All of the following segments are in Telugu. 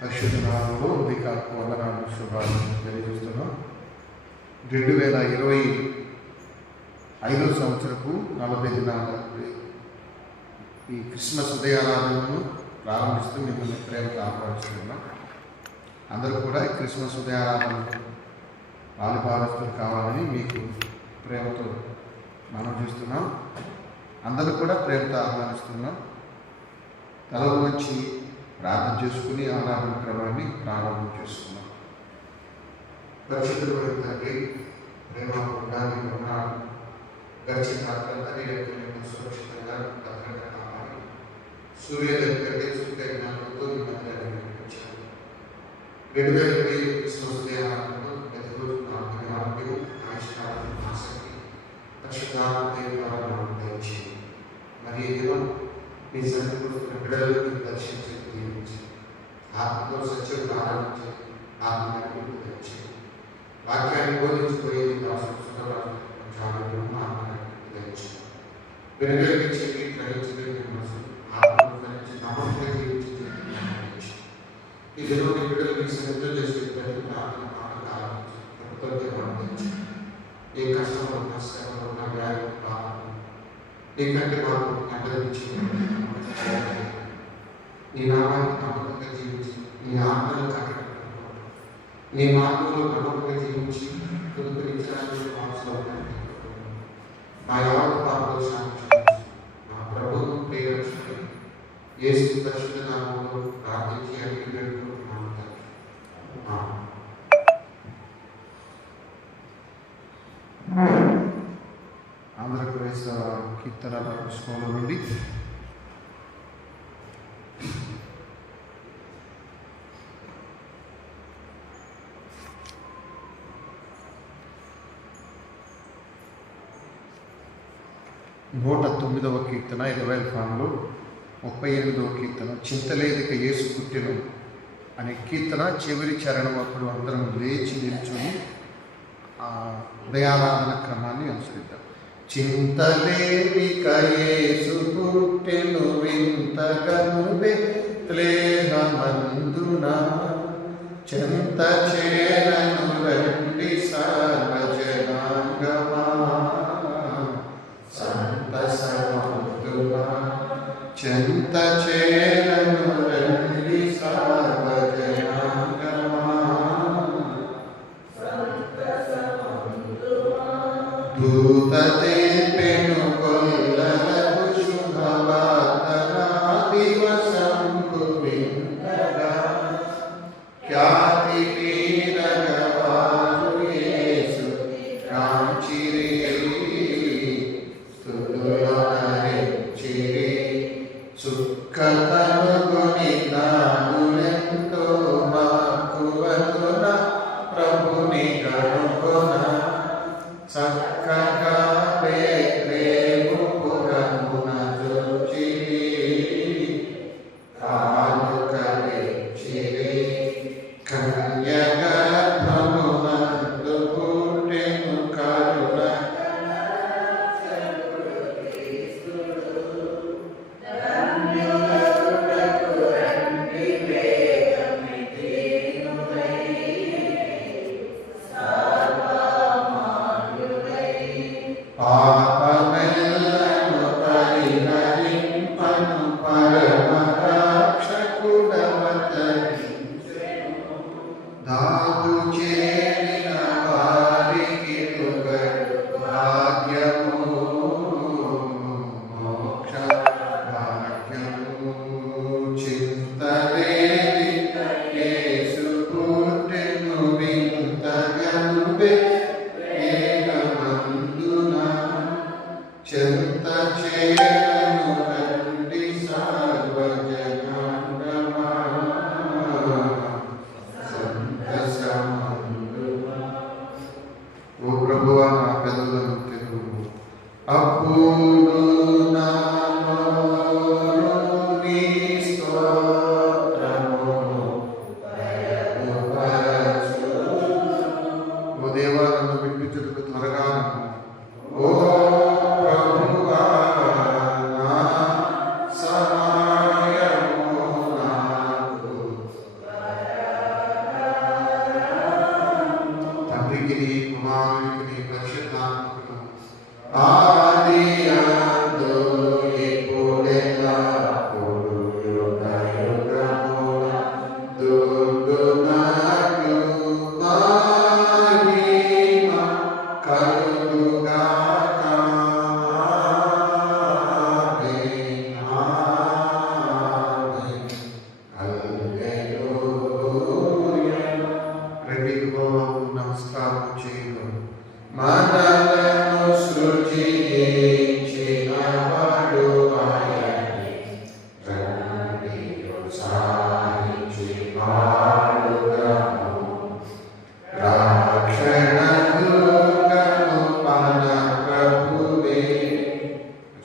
పరిశుద్ధ నామంలో ఉదయకాలపు వందనాలు శుభాలు తెలియజేస్తున్నాం. 2025 సంవత్సరపు 40 దినాల ఈ క్రిస్మస్ ఉదయారాధనను ప్రారంభిస్తూ మిమ్మల్ని ప్రేమతో ఆహ్వానిస్తున్నాం. అందరూ కూడా ఈ క్రిస్మస్ ఉదయారాధనకు పాలుపాలుస్తులు కావాలని మీకు ప్రేమతో మనం చూస్తున్నాం. అందరూ కూడా ప్రేమతో ఆహ్వానిస్తున్నాం. తల నుంచి ప్రార్థన చేసుకుని ఆరాధన క్రమాన్ని ప్రారంభం చేసుకున్నాం. పరిశుద్ధమైన తండ్రి, ప్రేమ ఉండాలి ఉన్నాడు. గడిచిన రాత్రంతా నేను సురక్షితంగా భద్రంగా కావాలి. సూర్యోదయం కంటే సూర్యజ్ఞానంతో మిమ్మల్ని నడిపించాను. 2020 క్రిస్మస్ దేవాలయంలో ప్రతిరోజు నాకు ఆరోగ్యం, ఆవిష్కారం, ఆసక్తి, పరిశుద్ధాత్మ దయచేయండి. మరి ఈ దినం మీ సన్నిధిలో బిడ్డలను దర్శించి దీవించి ఆత్మలో సత్యం ప్రారంభించి ఆత్మ నడిపింపు దయచేయండి. వాక్యాన్ని బోధించిపోయే వెనుగలిగించి గ్రహించి ఆత్మను గ్రహించి నమ్మకంగా జీవించి ఈ దినం మీ బిడ్డలు మీ సన్నిధిలో చేసే ప్రతి ప్రార్థన ఆరంభించి ఏ కష్టంలో ఉన్న శ్రమలో ఉన్న వ్యాధి బాధలు నీకంటే మాకు అంతరించి నీ నామాన్ని నమ్మకంగా జీవించి నీ ఆత్మను కాకపోవడం నీ మార్గంలో నమ్మకంగా జీవించి తదుపరించడానికి అవసరం నా యావత్ పాపలు శాంతించి నా ప్రభుత్వం ప్రేరక్షణ యేసు పరిశుద్ధ నామంలో ప్రార్థించి అడిగి వేడుకుంటున్నాను. ఆంధ్రప్రదేశ్ కీర్తన పుస్తకంలో నుండి నూట 9వ కీర్తన 20వ ఫామ్లో 38వ కీర్తన చింతలేదిక యేసు పుట్టెను అనే కీర్తన చివరి చరణం. అప్పుడు అందరం లేచి నిల్చుని ఆ ఉదయారాధన క్రమాన్ని అనుసరిద్దాం. చింతలేదిక యేసు పుట్టెను వింతగను బెత్లెహేమందున చెంత చేరను రండి సర్వజనాంగమా సంతసముద్దుమా చెంత చేరను రండి సర్వజనాంగమా దూత తెంపెను కొల్లలకు శుభవార్తన దివసంబు వింతగా ఖ్యాతి వీరగవారు యేసు కాంచిరి స్తుతులొనరెచ్చిరి సుఖతనుగొని నానులెంతో మక్కువతున ప్రభుని కనుగొన చక్కగా బెత్లెహేముపురమున జొచ్చిరి కానుక తెచ్చిరి కన్యగర్భమునందు పుట్టెను కరుణ పాపమెల్లను పరిహరింపను పరమ రక్షకుడవతరించెను దాగు చేరిన వారికి భాగ్యము మోక్ష భాగ్యము చింతలేదిక యేసు పుట్టెను వింతగను బెత్లెహేమందున చెంత చేరను రండి సర్వజనాంగమా సంతసముద్దుమా. ఓ ప్రభువా, నా పెదవులను తెరువు. అప్పుడు నా నోరు నీ స్తోత్రమును బయలుపరచు. ఓ దేవా, నన్ను విడిపించుటకు త్వరగా రమ్ము. ఓ ప్రభువా, నా సహాయము నాకు తండ్రికి కుమారునికి పరిశుద్ధాత్మకు ఆది అందు ఎప్పుడెల్లప్పుడు యుగయుగముల దుందునట్లు మహిమ కలుగుగాక. ఆమేన్, ఆమేన్. హల్లెలూయా. రండి ప్రభువుకు నమస్కారం చేయుదాం. మనలను సృజించినవాడు ఆయనే, రండి ఉత్సాహించి పాడుదాము. రక్షణదుర్గము మన ప్రభువే,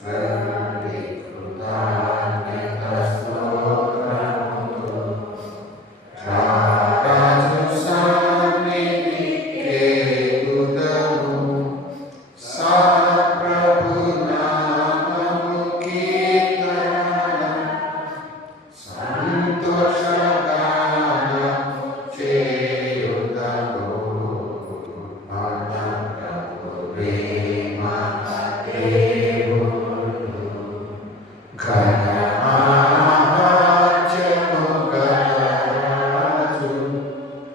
రండి కృతజ్ఞత స్తోత్రముతో. రారాజు సన్నిధికి ఎగుదము, సప్రభు నామము కీర్తన, సంతోషగానం చేయుదము. మన ప్రభు ప్రేమ దేవుడు, ఘనమహాత్మ్యము గలరాజు,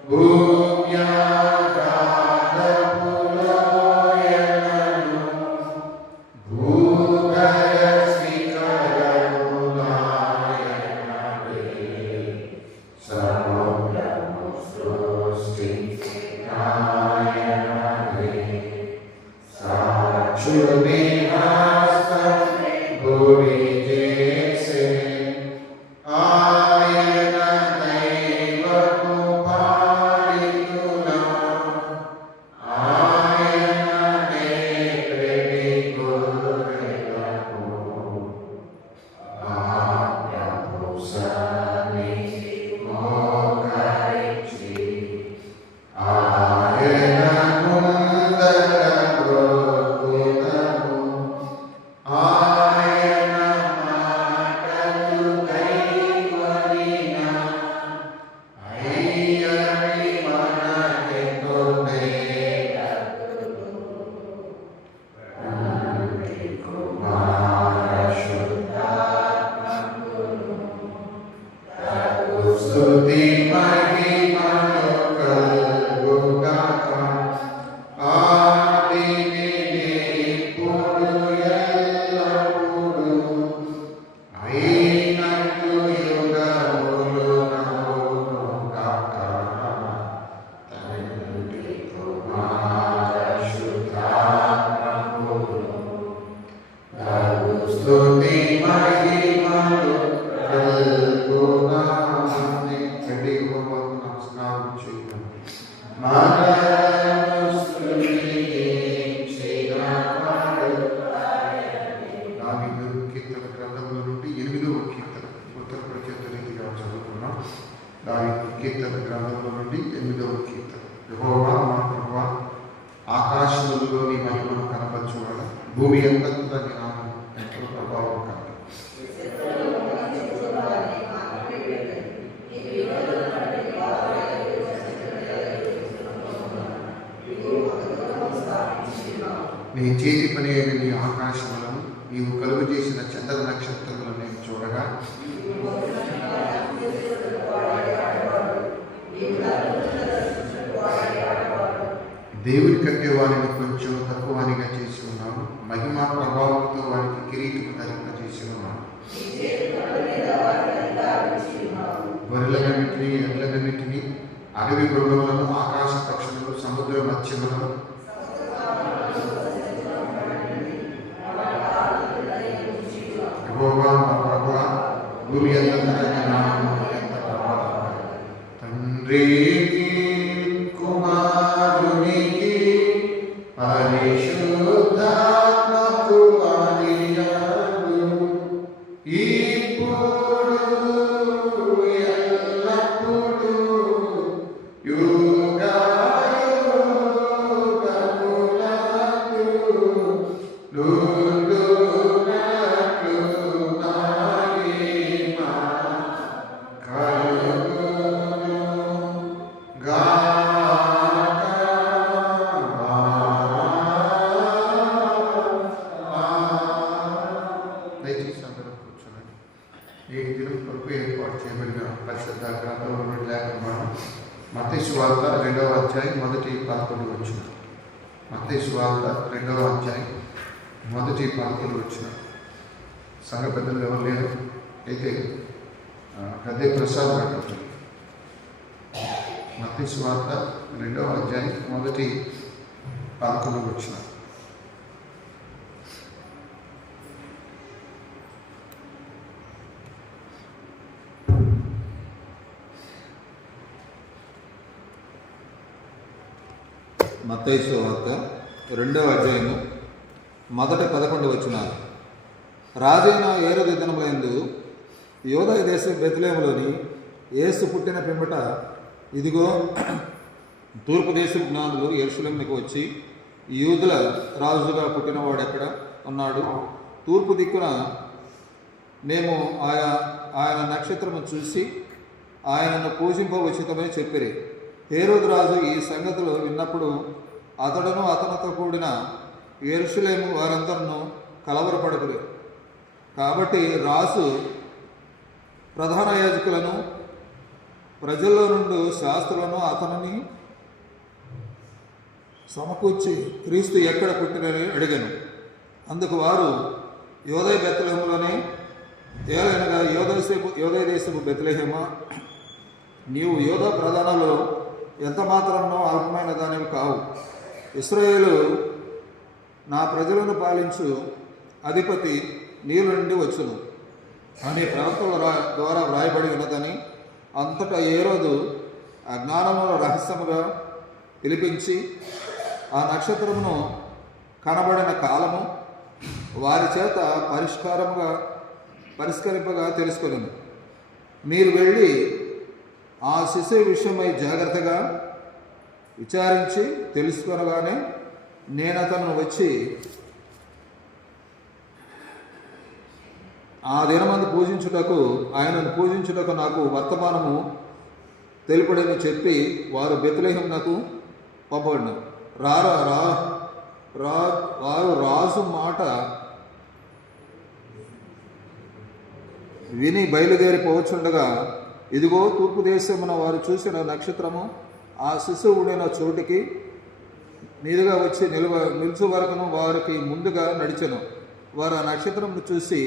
భూమ్యాగాధములోయలను భూగయ శిఖరములాయనవే, సముద్రము సృష్టించినాయనవే, సాక్షుని హస్తం భూమి చేసే, ఆయన దైవము పాలితునా, ఆయననే ప్రేమి గొర్రెలకు ప్రభు సన్నిధి మోకరించి, ఆయన ముందర బ్రొక్కుదము. ఆయన మాటలు కైకొనిన అయ్యని మనకెంతో మేలగును. తండ్రి కుమార శుద్ధాత్మకును తగు స్తుతి మహిమలు కలుగుగాక. ఆదిని ఇప్పుడు ఎల్లప్పుడు అయినట్లు యుగములుగాక. తండ్రి కుమార శుద్ధాత్మకును తగు స్తుతి మహిమలు కలుగుగాక. తండ్రి ప్రభువుకు నమస్కారం చేయుదాం. మనలను సృజించినవాడు ఆయనే. దావీదు కీర్తన గ్రంథంలో నుండి 8వ కీర్తన ఉత్తర ప్రత్యేక రీతిగా చదువుకున్నాం. దావీదు కీర్తన గ్రంథంలో నుండి 8వ కీర్తన. యెహోవా మా ప్రభువా, ఆకాశములలో నీ మహిమను కనపరచువాడా, భూమి అంతటా నీ నామం ఎంతో ప్రభావం కలదు. నీ చేతి పని అయిన నీ ఆకాశములను, నీవు కలుగు చేసిన చంద్ర నక్షత్రములను నేను చూడగా, దేవుని కంటే వారిని కొంచెం తక్కువనిగా చేసి ఉన్నాను. మహిమా ప్రభావంతో వారికి కిరీటము ధరింపజేసి ఉన్నాను. గొర్రెలన్నింటినీ, ఎడ్లన్నింటినీ, అడవి మృగములను, ఆకాశ పక్షులను, సముద్ర మత్స్యములను, యెహోవా మా ప్రభువా, భూమి అంతటా నీ నామము ఎంత ప్రభావం. తండ్రికి కుమారునికి పరిశుద్ధాత్మకు ఆదియందు ఇప్పుడు ఎల్లప్పుడు మొదటి 11 వచనం. మత్తయి సువార్త 2వ అధ్యాయం మొదటి 11 వచనం. సంఘ పెద్దలు ఎవరు లేరు అయితే గద్దె ప్రసాద్ అంటారు. మత్తయి సువార్త 2వ అధ్యాయం మొదటి 11 వచనం. మత్తయి సువార్త 2వ అధ్యాయము మొదటి 11 వచనాలు. రాజైన హేరోదు దినములందు యూదయ దేశం బెత్లెహేములోని యేసు పుట్టిన పిమ్మట ఇదిగో తూర్పు దేశం జ్ఞానులు యెరూషలేమునకు వచ్చి యూదుల రాజుగా పుట్టినవాడు ఎక్కడ ఉన్నాడు, తూర్పు దిక్కున మేము ఆయన నక్షత్రము చూసి ఆయనను పూజింపవచ్చుతమని చెప్పిరి. హేరోదు రాజు ఈ సంగతులు విన్నప్పుడు అతడును అతనితో కూడిన యెరూషలేము వారందరూ కలవరపడుకురి. కాబట్టి రాజు ప్రధాన యాజకులను ప్రజల్లో నుండి శాస్త్రులను అతనిని సమకూర్చి క్రీస్తు ఎక్కడ పుట్టినని అడిగాను. అందుకు వారు యూదయ బెత్లెహేములోనే, ఏలైనగా యూదయ దేశపు బెత్లెహేమా, నీవు యూదా ప్రధానంలో ఎంత మాత్రమో అల్పమైన దానివి కావు. ఇశ్రాయేలు నా ప్రజలను పాలించు అధిపతి నీళ్ళ నుండి వచ్చును అని ప్రవక్తల ద్వారా వ్రాయబడి ఉన్నదని అంతటా హేరోదు ఆ జ్ఞానమును రహస్యముగా పిలిపించి ఆ నక్షత్రమును కనబడిన కాలము వారి చేత పరిష్కరింపగా తెలుసుకొనెను. మీరు వెళ్ళి ఆ శిశువు విషయమై జాగ్రత్తగా విచారించి తెలుసుకొనగానే నేను అతను వచ్చి ఆ దినమందు ఆయనను పూజించుటకు నాకు వర్తమానము తెలుపుడని చెప్పి వారు బెత్లెహేమునకు పంపబడిన వారు రాజు మాట విని బయలుదేరిపోవచ్చుండగా ఇదిగో తూర్పు దేశమున వారు చూసిన నక్షత్రము ఆ శిశువు ఉండిన చోటికి మీదుగా వచ్చి నిలుచు వరకును వారికి ముందుగా నడిచెను. వారు ఆ నక్షత్రమును చూసి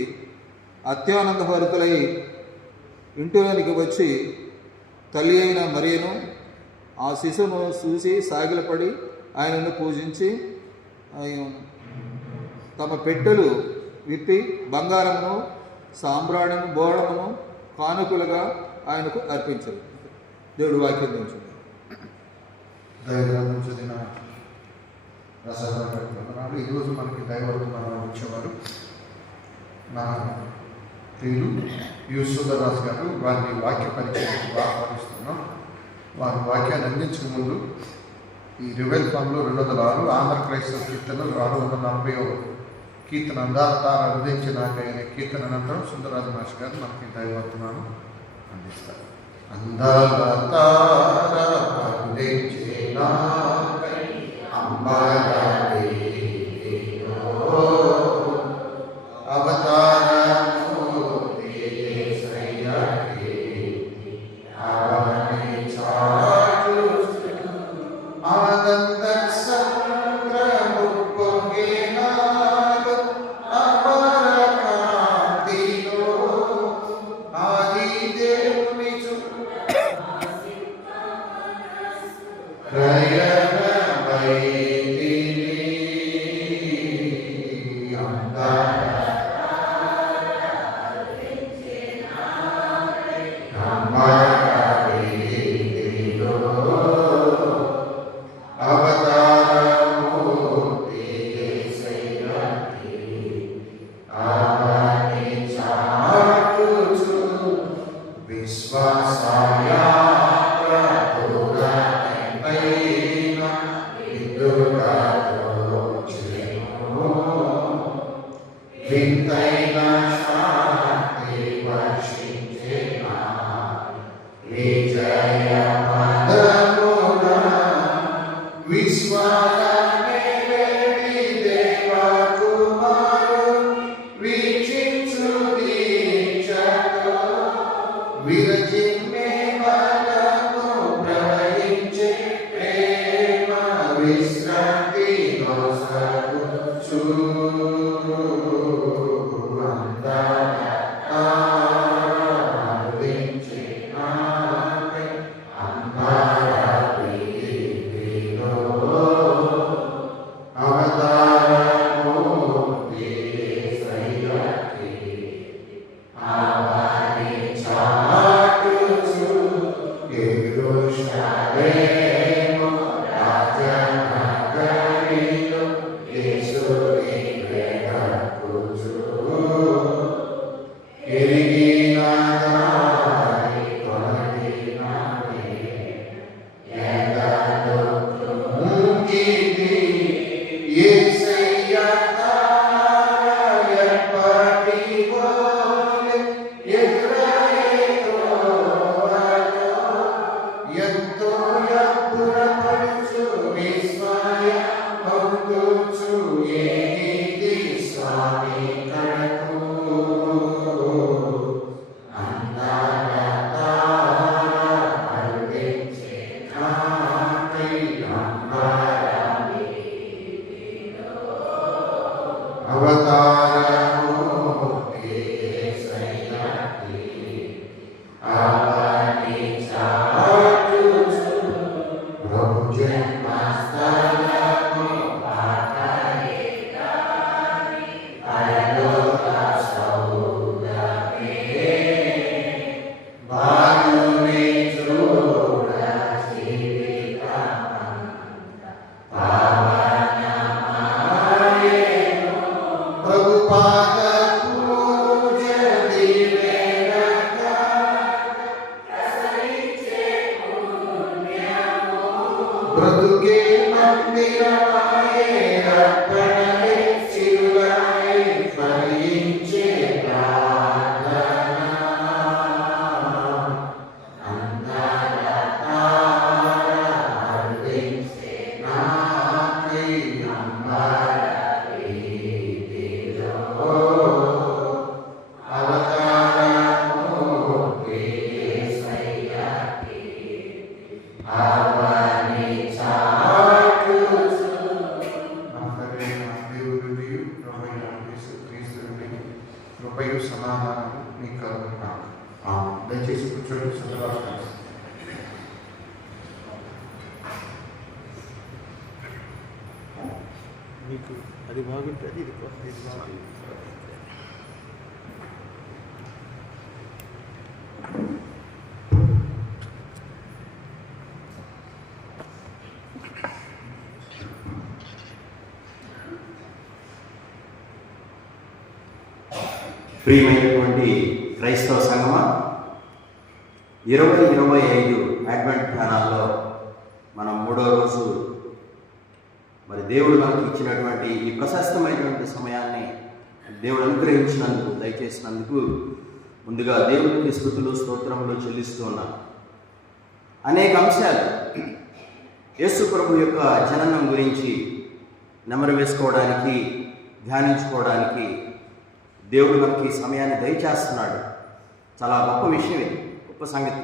అత్యానందభరితులై ఇంటిలోనికి వచ్చి తల్లి అయిన మరియను ఆ శిశువును చూసి సాగిలపడి ఆయనను పూజించి తమ పెట్టెలు విప్పి బంగారమును సాంబ్రాణిను బోళమును కానుకలుగా ఆయనకు అర్పించారు. దేవుడు వాక్యం నుంచి దైవగ్రంథం చదివిన రసనాలు ఈరోజు మనకి దైవవర్తమానం వచ్చేవారు నా ప్రియులు యూసుదరాజు గారు. వారిని వాక్య పరిచయం ఆహ్వానిస్తున్నాం. వారి వాక్యాన్ని అందించక ముందు ఈ రివెల్ ఫామ్లో 206 ఆంధ్ర క్రైస్తవ కీర్తనలు 640వ కీర్తన అందాలతార అందించినాకైన కీర్తన అనంతరం సుందరరాజు మాస్టర్ గారు మనకి దైవవర్తమానం అందిస్తారు. అందాలతార అందించినాకై విరజిమ్మే బలము ప్రవహించే విశ్రాంతి నొసగుచు బ్రతుకే మందిరమాయే అర్పణలే చిరులై ఫలించే ప్రార్థన అందాల తార అర్పించే నాకై అంబార వీధిలో అవతారమూర్తి యేసయ్యకి కృపయు సమాధానం మీకు కలుగుతాను. దయచేసి కూర్చోండి. సుందరాలు మీకు అది బాగుంటుంది, ఇది బాగుంటుంది. ప్రియమైనటువంటి క్రైస్తవ సంగమ, 2025 అడ్వెంట్ ధ్యానాల్లో మనం 3వ రోజు మరి దేవుడు మనకి ఇచ్చినటువంటి ఈ ప్రశస్తమైనటువంటి సమయాన్ని దేవుడు అనుగ్రహించినందుకు, దయచేసినందుకు ముందుగా దేవుడికి స్తుతులు స్తోత్రములు చెల్లిస్తూ ఉన్నాను. అనేక అంశాలు యేసు ప్రభు యొక్క జననం గురించి నెమరు వేసుకోవడానికి, ధ్యానించుకోవడానికి దేవుడు మనకి సమయాన్ని దయచేస్తున్నాడు. చాలా గొప్ప విషయం ఇది, గొప్ప సంగతి.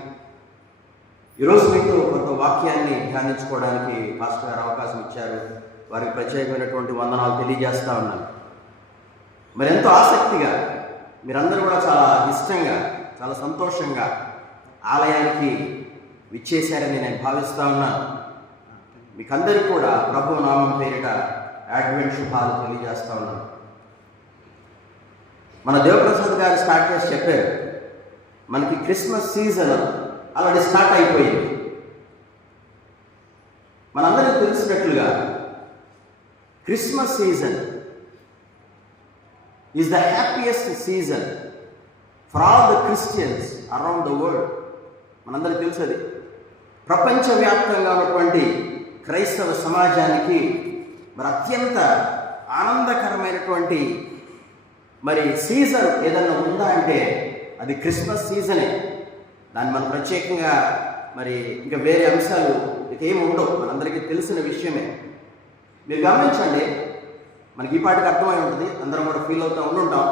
ఈరోజు మీతో కొంత వాక్యాన్ని ధ్యానించుకోవడానికి పాస్టర్ గారు అవకాశం ఇచ్చారు. వారికి ప్రత్యేకమైనటువంటి వందనాలు తెలియజేస్తూ ఉన్నాను. మరి ఎంతో ఆసక్తిగా మీరందరూ కూడా చాలా ఇష్టంగా, చాలా సంతోషంగా ఆలయానికి విచ్చేశారని నేను భావిస్తూ ఉన్నాను. మీకందరికీ కూడా ప్రభు నామం పేరిట అడ్వెంట్ శుభాలు తెలియజేస్తూ ఉన్నాను. మన దేవప్రసాద్ గారు స్టార్ట్ చేసి చెప్పారు, మనకి క్రిస్మస్ సీజన్ ఆల్రెడీ స్టార్ట్ అయిపోయింది. మనందరికీ తెలిసినట్లుగా Christmas season is the happiest season for all the Christians around the world. మనందరికీ తెలుసు అది. ప్రపంచవ్యాప్తంగా ఉన్నటువంటి క్రైస్తవ సమాజానికి మరి అత్యంత ఆనందకరమైనటువంటి మరి సీజన్ ఏదన్నా ఉందా అంటే అది క్రిస్మస్ సీజనే. దాన్ని మనం ప్రత్యేకంగా మరి ఇంకా వేరే అంశాలు ఇకేమి ఉండవు, మనందరికీ తెలిసిన విషయమే. మీరు గమనించండి, మనకి ఈ పాటికి అర్థమై ఉంటుంది, అందరం కూడా ఫీల్ అవుతూ ఉండుంటాం.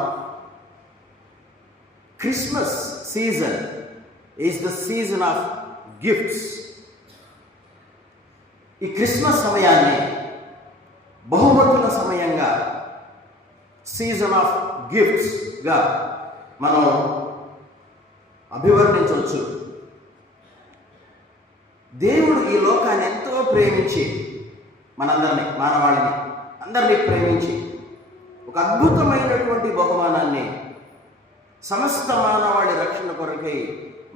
Christmas season is the season of gifts. ఈ క్రిస్మస్ సమయాన్ని బహుమతుల సమయంగా, సీజన్ ఆఫ్ గిఫ్ట్స్గా మనం అభివర్ణించవచ్చు. దేవుడు ఈ లోకాన్ని ఎంతో ప్రేమించి మనందరినీ, మానవాళిని అందరినీ ప్రేమించి ఒక అద్భుతమైనటువంటి బహుమానాన్ని సమస్త మానవాళి రక్షణ కొరకై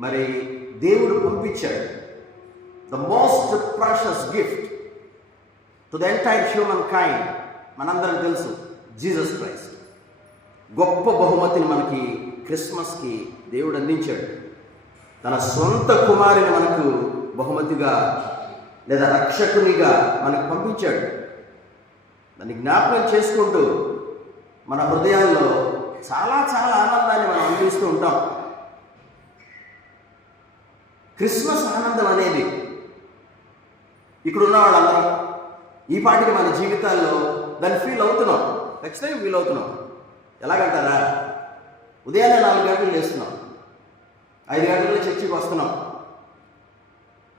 మరి దేవుడు పంపించాడు. The most precious gift to the entire human kind, మనందరం తెలుసు, జీసస్ క్రైస్ట్. గొప్ప బహుమతిని మనకి క్రిస్మస్కి దేవుడు అందించాడు. తన సొంత కుమారుని మనకు బహుమతిగా లేదా రక్షకునిగా మనకు పంపించాడు. దాన్ని జ్ఞాపకం చేసుకుంటూ మన హృదయాల్లో చాలా చాలా ఆనందాన్ని మనం అందిస్తూ ఉంటాం. క్రిస్మస్ ఆనందం అనేది ఇక్కడున్న వాళ్ళందరం ఈ పాటికి మన జీవితాల్లో దాన్ని ఫీల్ అవుతున్నాం, ఖచ్చితంగా ఫీల్ అవుతున్నాం. ఎలాగంటారా, ఉదయాన్నే 4 గంటలు చేస్తున్నాం, 5 గంటల చర్చికి వస్తున్నాం,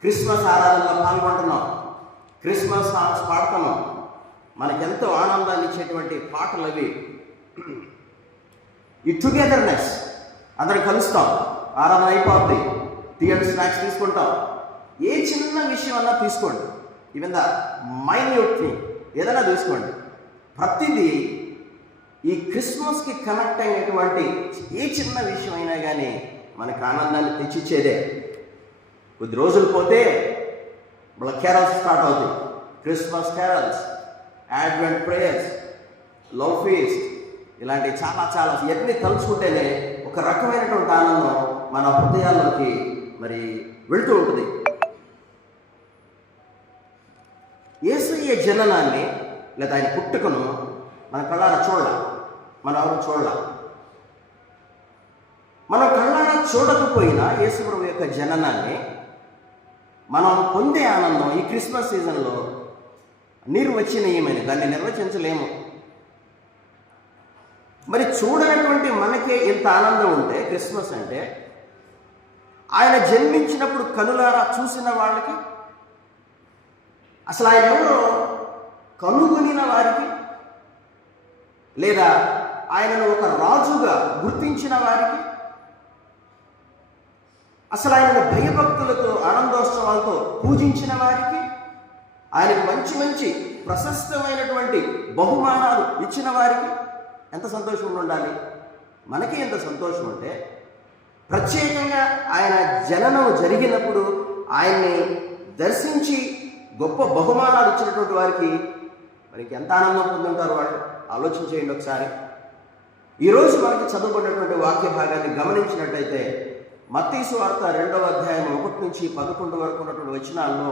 క్రిస్మస్ ఆరాధనలో పాల్గొంటున్నాం, క్రిస్మస్ సాంగ్స్ పాడుతున్నాం. మనకెంతో ఆనందాన్ని ఇచ్చేటువంటి పాటలు అవి. ఈ టుగెదర్నెస్, అందరం కలుస్తాం, ఆరాధన అయిపోద్ది, టీ అండ్ స్నాక్స్ తీసుకుంటాం. ఏ చిన్న విషయం అన్నా తీసుకోండి, ఈవెన్ ద మైన్యూట్ థింగ్ ఏదైనా తీసుకోండి, ప్రతిదీ ఈ క్రిస్మస్కి కనెక్ట్ అయినటువంటి ఏ చిన్న విషయం అయినా కానీ మనకు ఆనందాన్ని తెచ్చిచ్చేదే. కొద్ది రోజులు పోతే మళ్ళీ క్యారల్స్ స్టార్ట్ అవుతాయి. Christmas carols, advent prayers, love feast, ఇలాంటి చాలా చాలా ఎన్ని తలుచుకుంటేనే ఒక రకమైనటువంటి ఆనందం మన హృదయాల్లోకి మరి వెళ్తూ ఉంటుంది. యేసయ్య జననాన్ని లేదా ఆయన పుట్టుకను మన కళ్ళారా చూడాల, మనం ఎవరు చూడాల. మనం కళ్ళారా చూడకపోయినా యేసుప్రభు యొక్క జననాన్ని మనం పొందే ఆనందం ఈ క్రిస్మస్ సీజన్లో నిర్వచనీయమైన, దాన్ని నిర్వచించలేము. మరి చూడనటువంటి మనకే ఇంత ఆనందం ఉంటే క్రిస్మస్ అంటే, ఆయన జన్మించినప్పుడు కనులారా చూసిన వాళ్ళకి, అసలు ఆయన ఎవరో కనుగొనిన వారికి, లేదా ఆయనను ఒక రాజుగా గుర్తించిన వారికి, అసలు ఆయనను భయభక్తులతో ఆనందోత్సవాలతో పూజించిన వారికి, ఆయనకు మంచి మంచి ప్రశస్తమైనటువంటి బహుమానాలు ఇచ్చిన వారికి ఎంత సంతోషం ఉండాలి. మనకి ఎంత సంతోషం ఉంటే ప్రత్యేకంగా ఆయన జననం జరిగినప్పుడు ఆయన్ని దర్శించి గొప్ప బహుమానాలు ఇచ్చినటువంటి వారికి మనకి ఎంత ఆనందం పొందుంటారు వాళ్ళు. ఆలోచన చేయండి ఒకసారి. ఈరోజు మనకి చదువుకున్నటువంటి వాక్య భాగాన్ని గమనించినట్లయితే మత్తయి సువార్త 2వ అధ్యాయం 1 నుంచి 11 వరకు ఉన్నటువంటి వచనాల్లో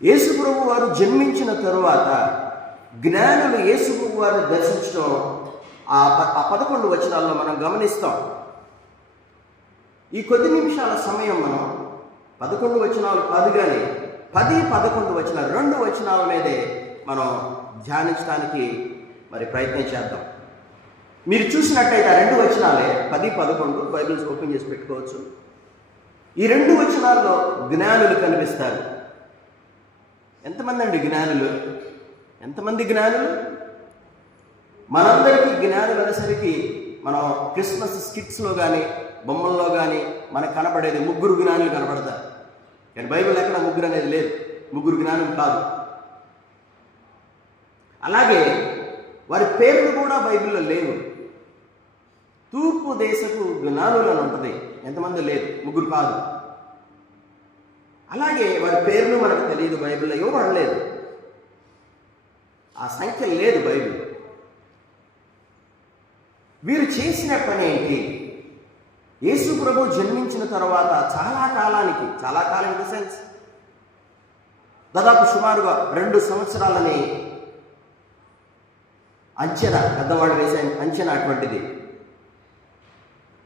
యేసుప్రభు వారు జన్మించిన తరువాత జ్ఞానులు యేసుప్రభు వారిని దర్శించడం ఆ 11 వచనాల్లో మనం గమనిస్తాం. ఈ కొద్ది నిమిషాల సమయం మనం 11 వచనాలు కాదు కానీ 10, 11 వచనాలు 2 వచనాల మీదే మనం ధ్యానించడానికి మరి ప్రయత్నం చేద్దాం. మీరు చూసినట్టయితే ఆ 2 వచనాలే 10, 11 బైబిల్స్ ఓపెన్ చేసి పెట్టుకోవచ్చు. ఈ 2 వచనాల్లో జ్ఞానులు కనిపిస్తారు. ఎంతమంది అండి జ్ఞానులు? ఎంతమంది జ్ఞానులు? మనందరికీ జ్ఞానులు అనేసరికి మనం క్రిస్మస్ స్కిట్స్లో కానీ బొమ్మల్లో కానీ మనకు కనపడేది 3 జ్ఞానులు కనపడతారు. కానీ బైబిల్ ఎక్కడ 3 అనేది లేదు, 3 జ్ఞానులు కాదు. అలాగే వారి పేర్లు కూడా బైబిల్లో లేవు. తూర్పు దేశపు జ్ఞానులు అని ఉంటుంది, ఎంతమంది లేదు, 3 కాదు. అలాగే వారి పేర్లు మనకు తెలియదు, బైబిల్లో ఇవ్వబడలేదు, ఆ సంఖ్య లేదు బైబిల్. వీరు చేసిన పని ఏంటి? యేసు ప్రభు జన్మించిన తర్వాత చాలా కాలానికి, చాలా కాలం ఇన్ ద సెన్స్ దాదాపు సుమారుగా 2 సంవత్సరాలని అంచనా, పెద్దవాడు వేసే అంచనా అటువంటిది.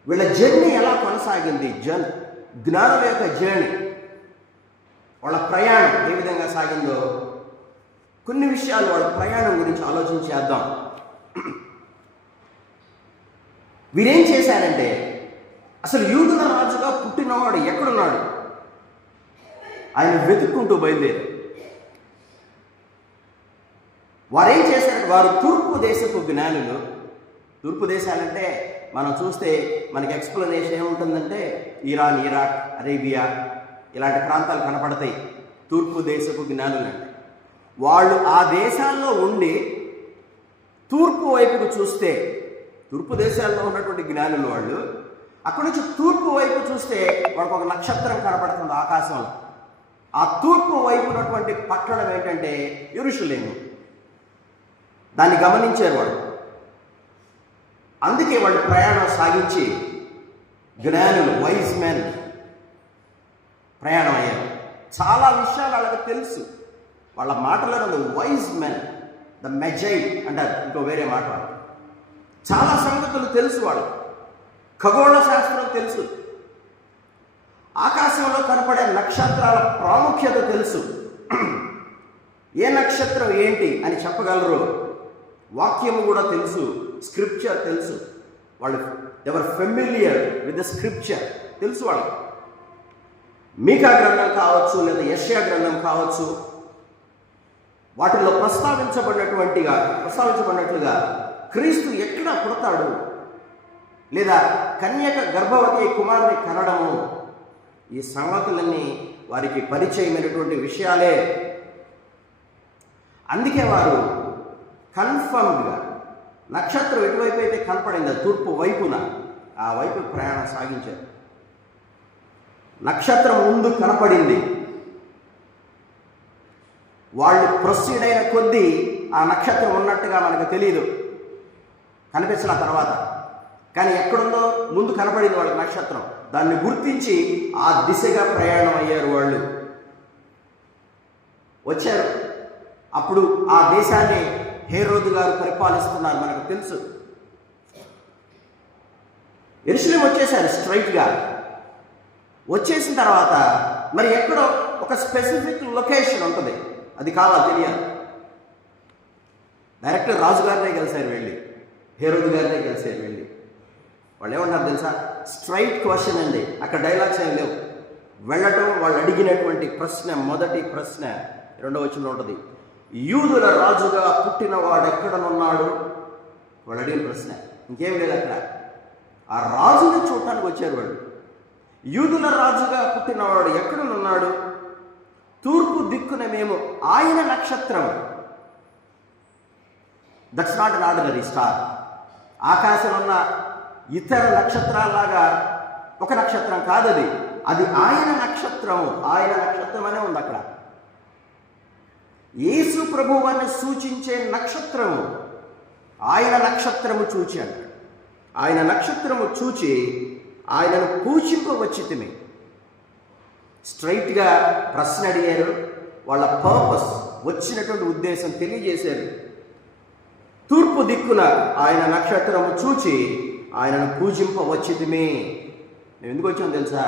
వీళ్ళ జర్నీ ఎలా కొనసాగింది, జ్ఞానుల యొక్క జర్నీ, వాళ్ళ ప్రయాణం ఏ విధంగా సాగిందో కొన్ని విషయాలు వాళ్ళ ప్రయాణం గురించి ఆలోచన చేద్దాం. వీరేం చేశారంటే, అసలు యూదుల రాజుగా పుట్టినవాడు ఎక్కడున్నాడు ఆయన వెతుక్కుంటూ బయలుదేరు. వారేం చేశారు? వారు తూర్పు దేశపు జ్ఞానులు. తూర్పు దేశాలంటే మనం చూస్తే మనకి ఎక్స్ప్లెనేషన్ ఏముంటుందంటే ఇరాన్, ఇరాక్, అరేబియా ఇలాంటి ప్రాంతాలు కనపడతాయి తూర్పు దేశపు జ్ఞానులు అంటే. వాళ్ళు ఆ దేశాల్లో ఉండి తూర్పు వైపుకు చూస్తే, తూర్పు దేశాల్లో ఉన్నటువంటి జ్ఞానులు వాళ్ళు అక్కడి నుంచి తూర్పు వైపు చూస్తే వాళ్ళకు ఒక నక్షత్రం కనపడుతుంది ఆకాశంలో. ఆ తూర్పు వైపు ఉన్నటువంటి పట్టణం ఏంటంటే యెరూషలేము. దాన్ని గమనించారు వాళ్ళు. అందుకే వాళ్ళు ప్రయాణం సాగించి జ్ఞానులు, వైజ్ మెన్ ప్రయాణం అయ్యారు. చాలా విషయాలు వాళ్ళకి తెలుసు. వాళ్ళ మాటలలో వైజ్ మెన్, ద మెజై అంటారు, ఇంకో వేరే మాట. చాలా సంగతులు తెలుసు వాళ్ళకి. ఖగోళ శాస్త్రం తెలుసు. ఆకాశంలో కనపడే నక్షత్రాల ప్రాముఖ్యత తెలుసు. ఏ నక్షత్రం ఏంటి అని చెప్పగలరు. వాక్యము కూడా తెలుసు, స్క్రిప్చర్ తెలుసు. వాళ్ళు ఎవరు ఫెమిలియర్ విత్ ద స్క్రిప్చర్ తెలుసు వాళ్ళకి. మీకా గ్రంథం కావచ్చు, లేదా యెషయా గ్రంథం కావచ్చు, వాటిల్లో ప్రస్తావించబడినట్లుగా క్రీస్తు ఎక్కడ పుడతాడు, లేదా కన్యక గర్భవతి కుమారుని కనడము, ఈ సంగతులన్నీ వారికి పరిచయమైనటువంటి విషయాలే. అందుకే వారు కన్ఫర్మ్డ్గా నక్షత్రం ఎటువైపు అయితే కనపడిందో తూర్పు వైపున ఆ వైపు ప్రయాణం సాగించారు. నక్షత్రం ముందు కనపడింది. వాళ్ళు ప్రొసీడ్ అయిన కొద్దీ ఆ నక్షత్రం ఉన్నట్టుగా మనకు తెలియదు, కనిపించిన తర్వాత. కానీ ఎక్కడుందో ముందు కనపడింది వాళ్ళకి నక్షత్రం. దాన్ని గుర్తించి ఆ దిశగా ప్రయాణం అయ్యారు వాళ్ళు. వచ్చారు. అప్పుడు ఆ దేశాన్ని హేరోదు గారు పరిపాలిస్తున్నారు, మనకు తెలుసు. యెరూషలేము వచ్చేసారు స్ట్రైట్గా. వచ్చేసిన తర్వాత మరి ఎక్కడో ఒక స్పెసిఫిక్ లొకేషన్ ఉంటుంది, అది కావాలి తెలియాలి. డైరెక్టర్ రాజుగారినే కలిశారు వెళ్ళి, హేరోదు గారినే కలిశారు వెళ్ళి. వాళ్ళు ఏమన్నారు తెలుసా? స్ట్రైట్ క్వశ్చన్ అండి, అక్కడ డైలాగ్స్ ఏం లేవు. వెళ్ళటం, వాళ్ళు అడిగినటువంటి ప్రశ్న, మొదటి ప్రశ్న 2వ వచనంలో ఉంటుంది. యూదుల రాజుగా పుట్టిన వాడు ఎక్కడనున్నాడు? వాళ్ళు అడిగిన ప్రశ్న. ఇంకేం లేదు అక్కడ. ఆ రాజుని చూడటానికి వచ్చారు వాళ్ళు. యూదుల రాజుగా పుట్టినవాడు ఎక్కడనున్నాడు? తూర్పు దిక్కున మేము ఆయన నక్షత్రం. That's not an ordinary star. ఆకాశం ఉన్న ఇతర నక్షత్రాల్లాగా ఒక నక్షత్రం కాదది. అది ఆయన నక్షత్రము. ఆయన నక్షత్రం అనే ఉంది అక్కడ. యేసు ప్రభువుని సూచించే నక్షత్రము. ఆయన నక్షత్రము చూచి అంటాడు. ఆయన నక్షత్రము చూచి ఆయనను పూజింపవచ్చితిమి. స్ట్రైట్గా ప్రశ్న అడిగారు. వాళ్ళ పర్పస్, వచ్చినటువంటి ఉద్దేశం తెలియజేశారు. తూర్పు దిక్కున ఆయన నక్షత్రము చూచి ఆయనను పూజింపవచ్చితిమి. మేము ఎందుకు వచ్చామో తెలుసా?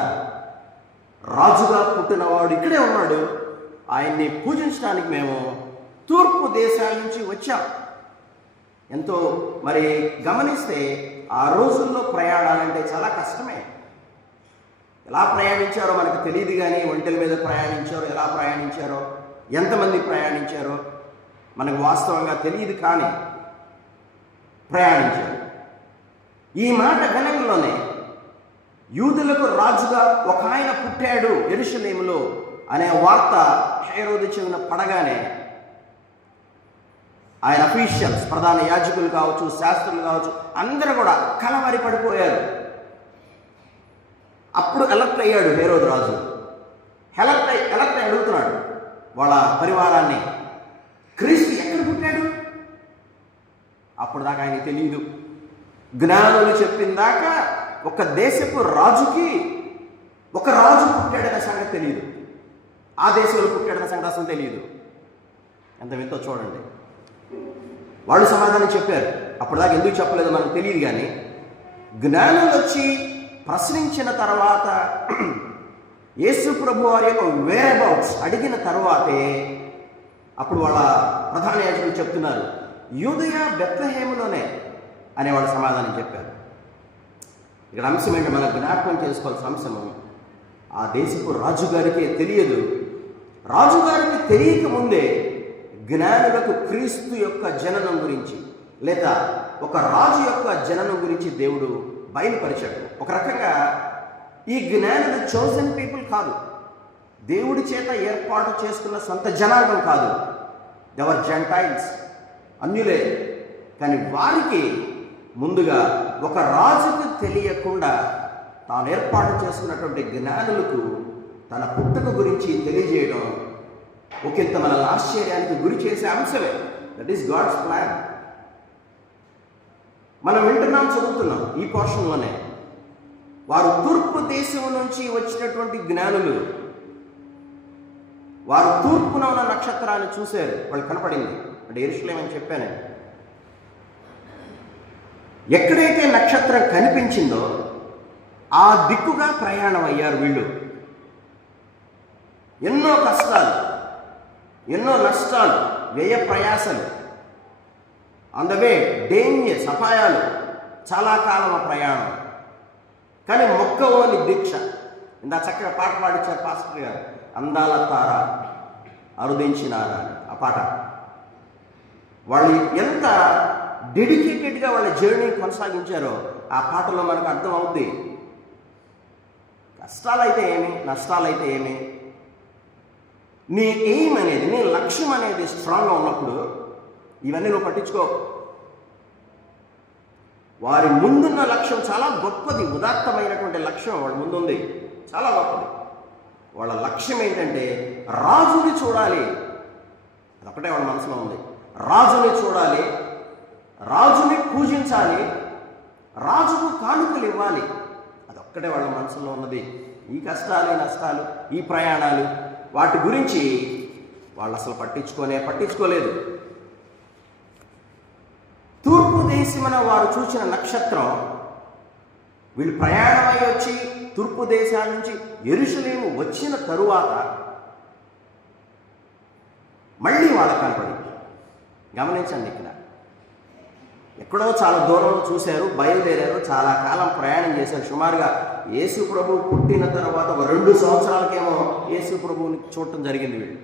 రాజుగా పుట్టినవాడు ఇక్కడే ఉన్నాడు, ఆయన్ని పూజించడానికి మేము తూర్పు దేశాల నుంచి వచ్చాం. ఎంతో మరి గమనిస్తే ఆ రోజుల్లో ప్రయాణాలంటే చాలా కష్టమే. ఎలా ప్రయాణించారో మనకు తెలియదు, కానీ ఒంటెల మీద ప్రయాణించారో, ఎలా ప్రయాణించారో, ఎంతమంది ప్రయాణించారో మనకు వాస్తవంగా తెలియదు, కానీ ప్రయాణించారు. ఈ మాట గణంలోనే యూదులకు రాజుగా ఒక ఆయన పుట్టాడు యెరూషలేములో అనే వార్త హేరోదు చెవిన పడగానే ఆయన అఫీషియల్స్, ప్రధాన యాజకులు కావచ్చు, శాస్త్రులు కావచ్చు, అందరూ కూడా కలవరి పడిపోయారు. అప్పుడు ఎలక్ట్ అయ్యాడు హేరోదు రాజు. ఎలక్ట్ అయి అడుగుతున్నాడు వాళ్ళ పరివారాన్ని, క్రీస్తు ఎక్కడ పుట్టాడు? అప్పుడు దాకా ఆయనకి తెలియదు. జ్ఞానులు చెప్పిన దాకా ఒక దేశపు రాజుకి ఒక రాజు పుట్టాడనే సంగతి తెలియదు, ఆ దేశంలో పుట్టాడనే సంగతి అసలు తెలియదు. ఎంత వింతో చూడండి. వాళ్ళు సమాధానం చెప్పారు. అప్పటిదాకా ఎందుకు చెప్పలేదో మనకు తెలియదు, కానీ జ్ఞానులు వచ్చి ప్రశ్నించిన తర్వాత, యేసు ప్రభు వారి యొక్క వేర్ అబౌట్స్ అడిగిన తర్వాతే అప్పుడు వాళ్ళ ప్రధాన యాజకులు చెప్తున్నారు, యూదయ బెత్లెహేములోనే అనే వాళ్ళు సమాధానం చెప్పారు. ఇక్కడ అంశం ఏంటంటే మనం జ్ఞాపకం చేసుకోవాల్సిన అంశము, ఆ దేశపు రాజుగారికే తెలియదు. రాజుగారికి తెలియక ముందే జ్ఞానులకు క్రీస్తు యొక్క జననం గురించి లేదా ఒక రాజు యొక్క జననం గురించి దేవుడు బయలుపరిచాడు. ఒక రకంగా ఈ జ్ఞానులు చోజన్ పీపుల్ కాదు, దేవుడి చేత ఏర్పాటు చేసుకున్న సొంత జనాంగం కాదు. దెవర్ జెంటైల్స్, అన్యులే. కానీ వారికి ముందుగా ఒక రాజుకు తెలియకుండా తాను ఏర్పాటు చేసుకున్నటువంటి జ్ఞానులకు తన పుట్టుక గురించి తెలియజేయడం ఒకంత మనల్ని ఆశ్చర్యానికి గురి చేసే అంశమే. That is God's plan. మనం వింటున్నాం, చదువుతున్నాం ఈ పోర్షన్లోనే. వారు తూర్పు దేశం నుంచి వచ్చినటువంటి జ్ఞానులు, వారు తూర్పున ఉన్న నక్షత్రాన్ని చూశారు, వాళ్ళు కనపడింది. అంటే యెరూషలేం అని చెప్పాను. ఎక్కడైతే నక్షత్రం కనిపించిందో ఆ దిక్కుగా ప్రయాణం అయ్యారు వీళ్ళు. ఎన్నో కష్టాలు, ఎన్నో నష్టాలు, వ్యయ ప్రయాసలు, ఆన్ ద వే డేంజర్స్, అపాయాలు, చాలా కాలం ప్రయాణం. కానీ మొక్కవోని దీక్ష. ఇందా చక్కగా పాట పాడించారు పాస్టర్ గారు, అందాల తార అరుదించినారా ఆ పాట. వాళ్ళు ఎంత డెడికేటెడ్గా వాళ్ళ జర్నీ కొనసాగించారో ఆ పాటలో మనకు అర్థం అవుద్ది. కష్టాలైతే ఏమి, నష్టాలైతే ఏమి, నీ ఎయిమ్ అనేది, నీ లక్ష్యం అనేది స్ట్రాంగ్గా ఉన్నప్పుడు ఇవన్నీ నువ్వు పట్టించుకో. వారి ముందున్న లక్ష్యం చాలా గొప్పది, ఉదాత్తమైనటువంటి లక్ష్యం వాళ్ళ ముందుంది, చాలా గొప్పది. వాళ్ళ లక్ష్యం ఏంటంటే రాజుని చూడాలి. అదొక్కటే వాళ్ళ మనసులో ఉంది. రాజుని చూడాలి, రాజుని పూజించాలి, రాజుకు కానుకలు ఇవ్వాలి. అదొక్కటే వాళ్ళ మనసులో ఉన్నది. ఈ కష్టాలు, నష్టాలు, ఈ ప్రయాణాలు, వాటి గురించి వాళ్ళు అసలు పట్టించుకోలేదు. తూర్పు దేశమున వారు చూసిన నక్షత్రం, వీళ్ళు ప్రయాణమై వచ్చి తూర్పు దేశాల నుంచి యెరూషలేము వచ్చిన తరువాత మళ్ళీ వాళ్ళకి కనపడింది. గమనించండి, ఇక్కడ ఎక్కడో చాలా దూరం చూశారు, బయలుదేరారు, చాలా కాలం ప్రయాణం చేశారు. సుమారుగా యేసు ప్రభు పుట్టిన తర్వాత 2 సంవత్సరాలకేమో యేసు ప్రభువుని చూడటం జరిగింది వీళ్ళు.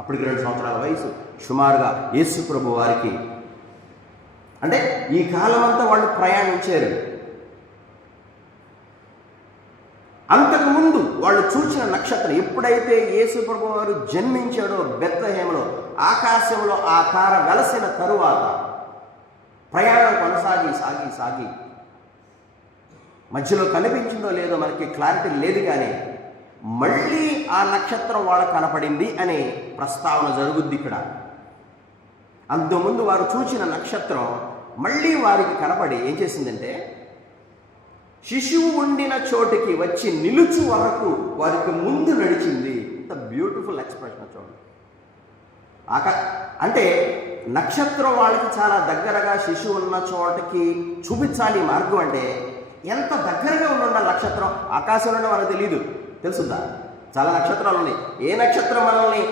అప్పటికి 2 సంవత్సరాల వయసు సుమారుగా యేసు ప్రభు వారికి. అంటే ఈ కాలం అంతా వాళ్ళు ప్రయాణించారు. అంతకుముందు వాళ్ళు చూసిన నక్షత్రం, ఎప్పుడైతే యేసు ప్రభు వారు జన్మించాడో బెత్లెహేములో, ఆకాశంలో ఆ తార వెలసిన తరువాత ప్రయాణం సాగి మధ్యలో కనిపించిందో లేదో మనకి క్లారిటీ లేదు, కానీ మళ్ళీ ఆ నక్షత్రం వాళ్ళకు కనపడింది అనే ప్రస్తావన జరుగుద్ది ఇక్కడ. అంతకుముందు వారు చూసిన నక్షత్రం మళ్ళీ వారికి కనపడి ఏం చేసిందంటే, శిశువు ఉండిన చోటికి వచ్చి నిలుచు వరకు వారికి ముందు నడిచింది. ఇంత బ్యూటిఫుల్ ఎక్స్ప్రెషన్ చూడండి. అంటే నక్షత్రం వాళ్ళకి చాలా దగ్గరగా శిశువు ఉన్న చోటకి చూపించాలి మార్గం. అంటే ఎంత దగ్గరగా ఉండాలి నక్షత్రం. ఆకాశంలో మనకు తెలియదు, తెలుసుద్దా? చాలా నక్షత్రాలు ఉన్నాయి. ఏ నక్షత్రం మనల్ని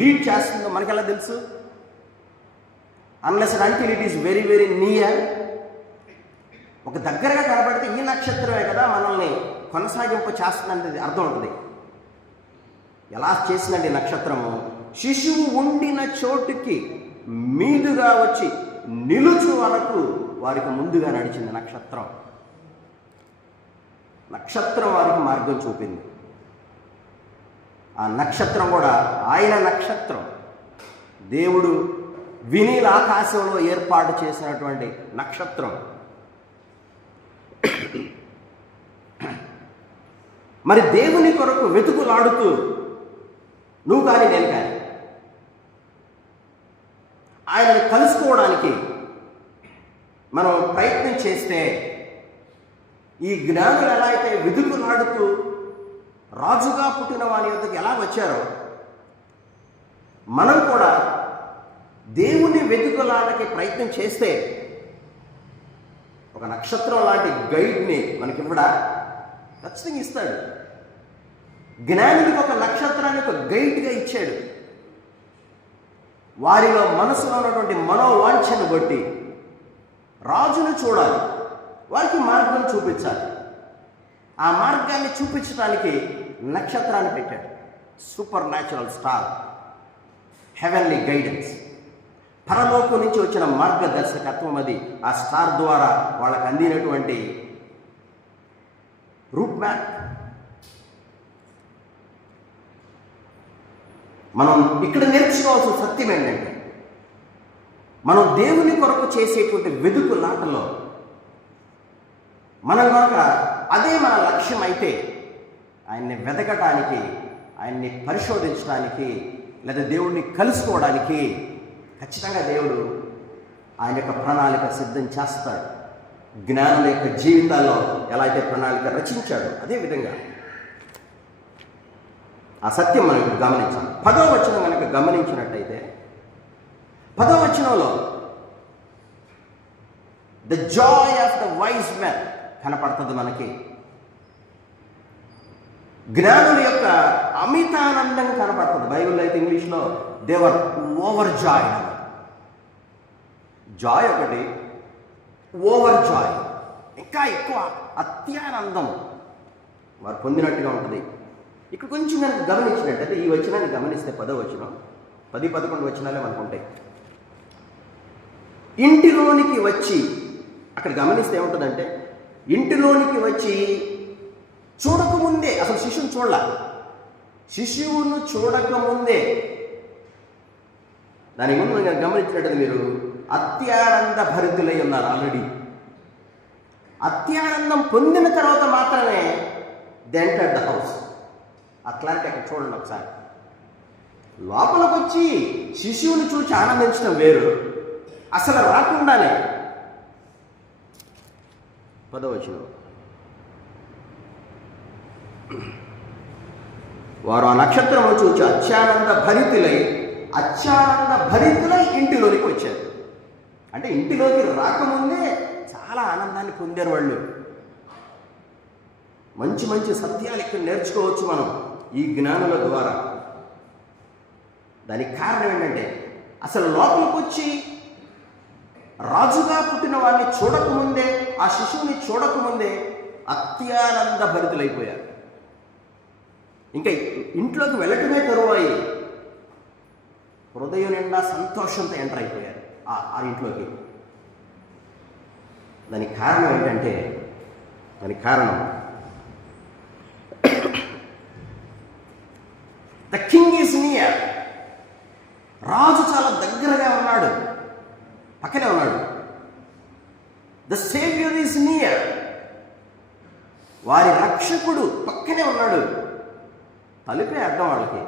లీడ్ చేస్తుందో మనకి ఎలా తెలుసు? Unless and until it is very very near. ఒక దగ్గరగా కనబడితే ఈ నక్షత్రమే కదా మనల్ని కొనసాగింపు చేస్తుందంటే అర్థం ఉంటుంది. ఎలా చేసిందండి నక్షత్రము? శిశువు ఉండిన చోటుకి మీదుగా వచ్చి నిలుచు వరకు వారికి ముందుగా నడిచింది నక్షత్రం. నక్షత్రం వారికి మార్గం చూపింది. ఆ నక్షత్రం కూడా ఆయన నక్షత్రం, దేవుడు వినీల ఆకాశంలో ఏర్పాటు చేసినటువంటి నక్షత్రం. మరి దేవుని కొరకు వెతుకులాడుతూ నువ్వు కానీ నేను కానీ ఆయనను కలుసుకోవడానికి మనం ప్రయత్నం చేస్తే, ఈ జ్ఞానులు ఎలా అయితే వెతుకులాడుతూ రాజుగా పుట్టిన వాని యొద్దకు ఎలా వచ్చారో, మనం కూడా దేవుని వెతుకులాడకి ప్రయత్నం చేస్తే ఒక నక్షత్రం లాంటి గైడ్ని మనకివ్వడా? ఖచ్చితంగా ఇస్తాడు. జ్ఞానుడికి ఒక నక్షత్రాన్ని ఒక గైడ్గా ఇచ్చాడు. వారిలో మనసులో ఉన్నటువంటి మనోవాంఛను బట్టి రాజును చూడాలి, వారికి మార్గం చూపించాలి. ఆ మార్గాన్ని చూపించడానికి నక్షత్రాన్ని పెట్టాడు. Super natural star. Heavenly guidance, పరలోకం నుంచి వచ్చిన మార్గదర్శకత్వం. అది ఆ స్టార్ ద్వారా వాళ్ళకి అందినటువంటి రూట్ మ్యాప్. మనం ఇక్కడ నేర్చుకోవాల్సిన సత్యం ఏంటంటే, మనం దేవుని కొరకు చేసేటువంటి వెదుకులాటలో మనం కనుక అదే మన లక్ష్యం అయితే, ఆయన్ని వెతకటానికి, ఆయన్ని పరిశోధించడానికి, లేదా దేవుణ్ణి కలుసుకోవడానికి ఖచ్చితంగా దేవుడు ఆయన యొక్క ప్రణాళిక సిద్ధం చేస్తాడు. జ్ఞానుల యొక్క జీవితాల్లో ఎలా అయితే ప్రణాళిక రచించాడు, అదేవిధంగా ఆ సత్యం మనం ఇప్పుడు గమనించాలి. 10వ వచనం కనుక గమనించినట్టయితే, 10వ వచనంలో the Joy of the wise man కనపడుతుంది మనకి. జ్ఞానుల యొక్క అమితానందం కనపడుతుంది. బైబిల్లో అయితే ఇంగ్లీష్లో దేవర్ ఓవర్ జాయ్. జాయ్ ఒకటి, ఓవర్ జాయ్ ఇంకా ఎక్కువ అత్యానందం వారు పొందినట్టుగా ఉంటుంది. ఇక్కడ కొంచెం కనుక గమనించినట్టయితే, ఈ వచనాన్ని గమనిస్తే 10వ వచనం, 10, 11 వచనాలే మనకు ఉంటాయి. ఇంటిలోనికి వచ్చి, అక్కడ గమనిస్తే ఏముంటుందంటే, ఇంటిలోనికి వచ్చి చూడకముందే, అసలు శిశువును చూడాల, శిశువును చూడకముందే, దాని ముందు గమనించినట్టు మీరు అత్యానంద భరితులై ఉన్నారు. ఆల్రెడీ అత్యానందం పొందిన తర్వాత మాత్రమే దే ఎంటర్డ్ ద హౌస్. ఆ క్లారిటీ అక్కడ చూడండి ఒకసారి. లోపలికి వచ్చి శిశువుని చూసి ఆనందించడం వేరు, అసలు రాకుండానే 10వ వచనం, వారు ఆ నక్షత్రము చూచి అత్యానంద భరితులై ఇంటిలోనికి వచ్చారు. అంటే ఇంటిలోకి రాకముందే చాలా ఆనందాన్ని పొందారు వాళ్ళు. మంచి మంచి సత్యాలు ఇక్కడ నేర్చుకోవచ్చు మనం ఈ జ్ఞానుల ద్వారా. దానికి కారణం ఏంటంటే, అసలు లోపలికి వచ్చి రాజుగా పుట్టిన వాడిని చూడకముందే, ఆ శిశువుని చూడకముందే అత్యానంద భరితులైపోయారు. ఇంకా ఇంట్లోకి వెళ్ళటమే తరువాయి హృదయం నిండా సంతోషంతో ఎంటర్ అయిపోయారు ఆ ఇంట్లోకి. దానికి కారణం ఏంటంటే, ద కింగ్ ఈజ్ నియర్. రాజు చాలా దగ్గరగా ఉన్నాడు, పక్కనే ఉన్నాడు. The saviour is near. వారి రక్షకుడు పక్కనే ఉన్నాడు. తలుపే అర్థం వాళ్ళకి.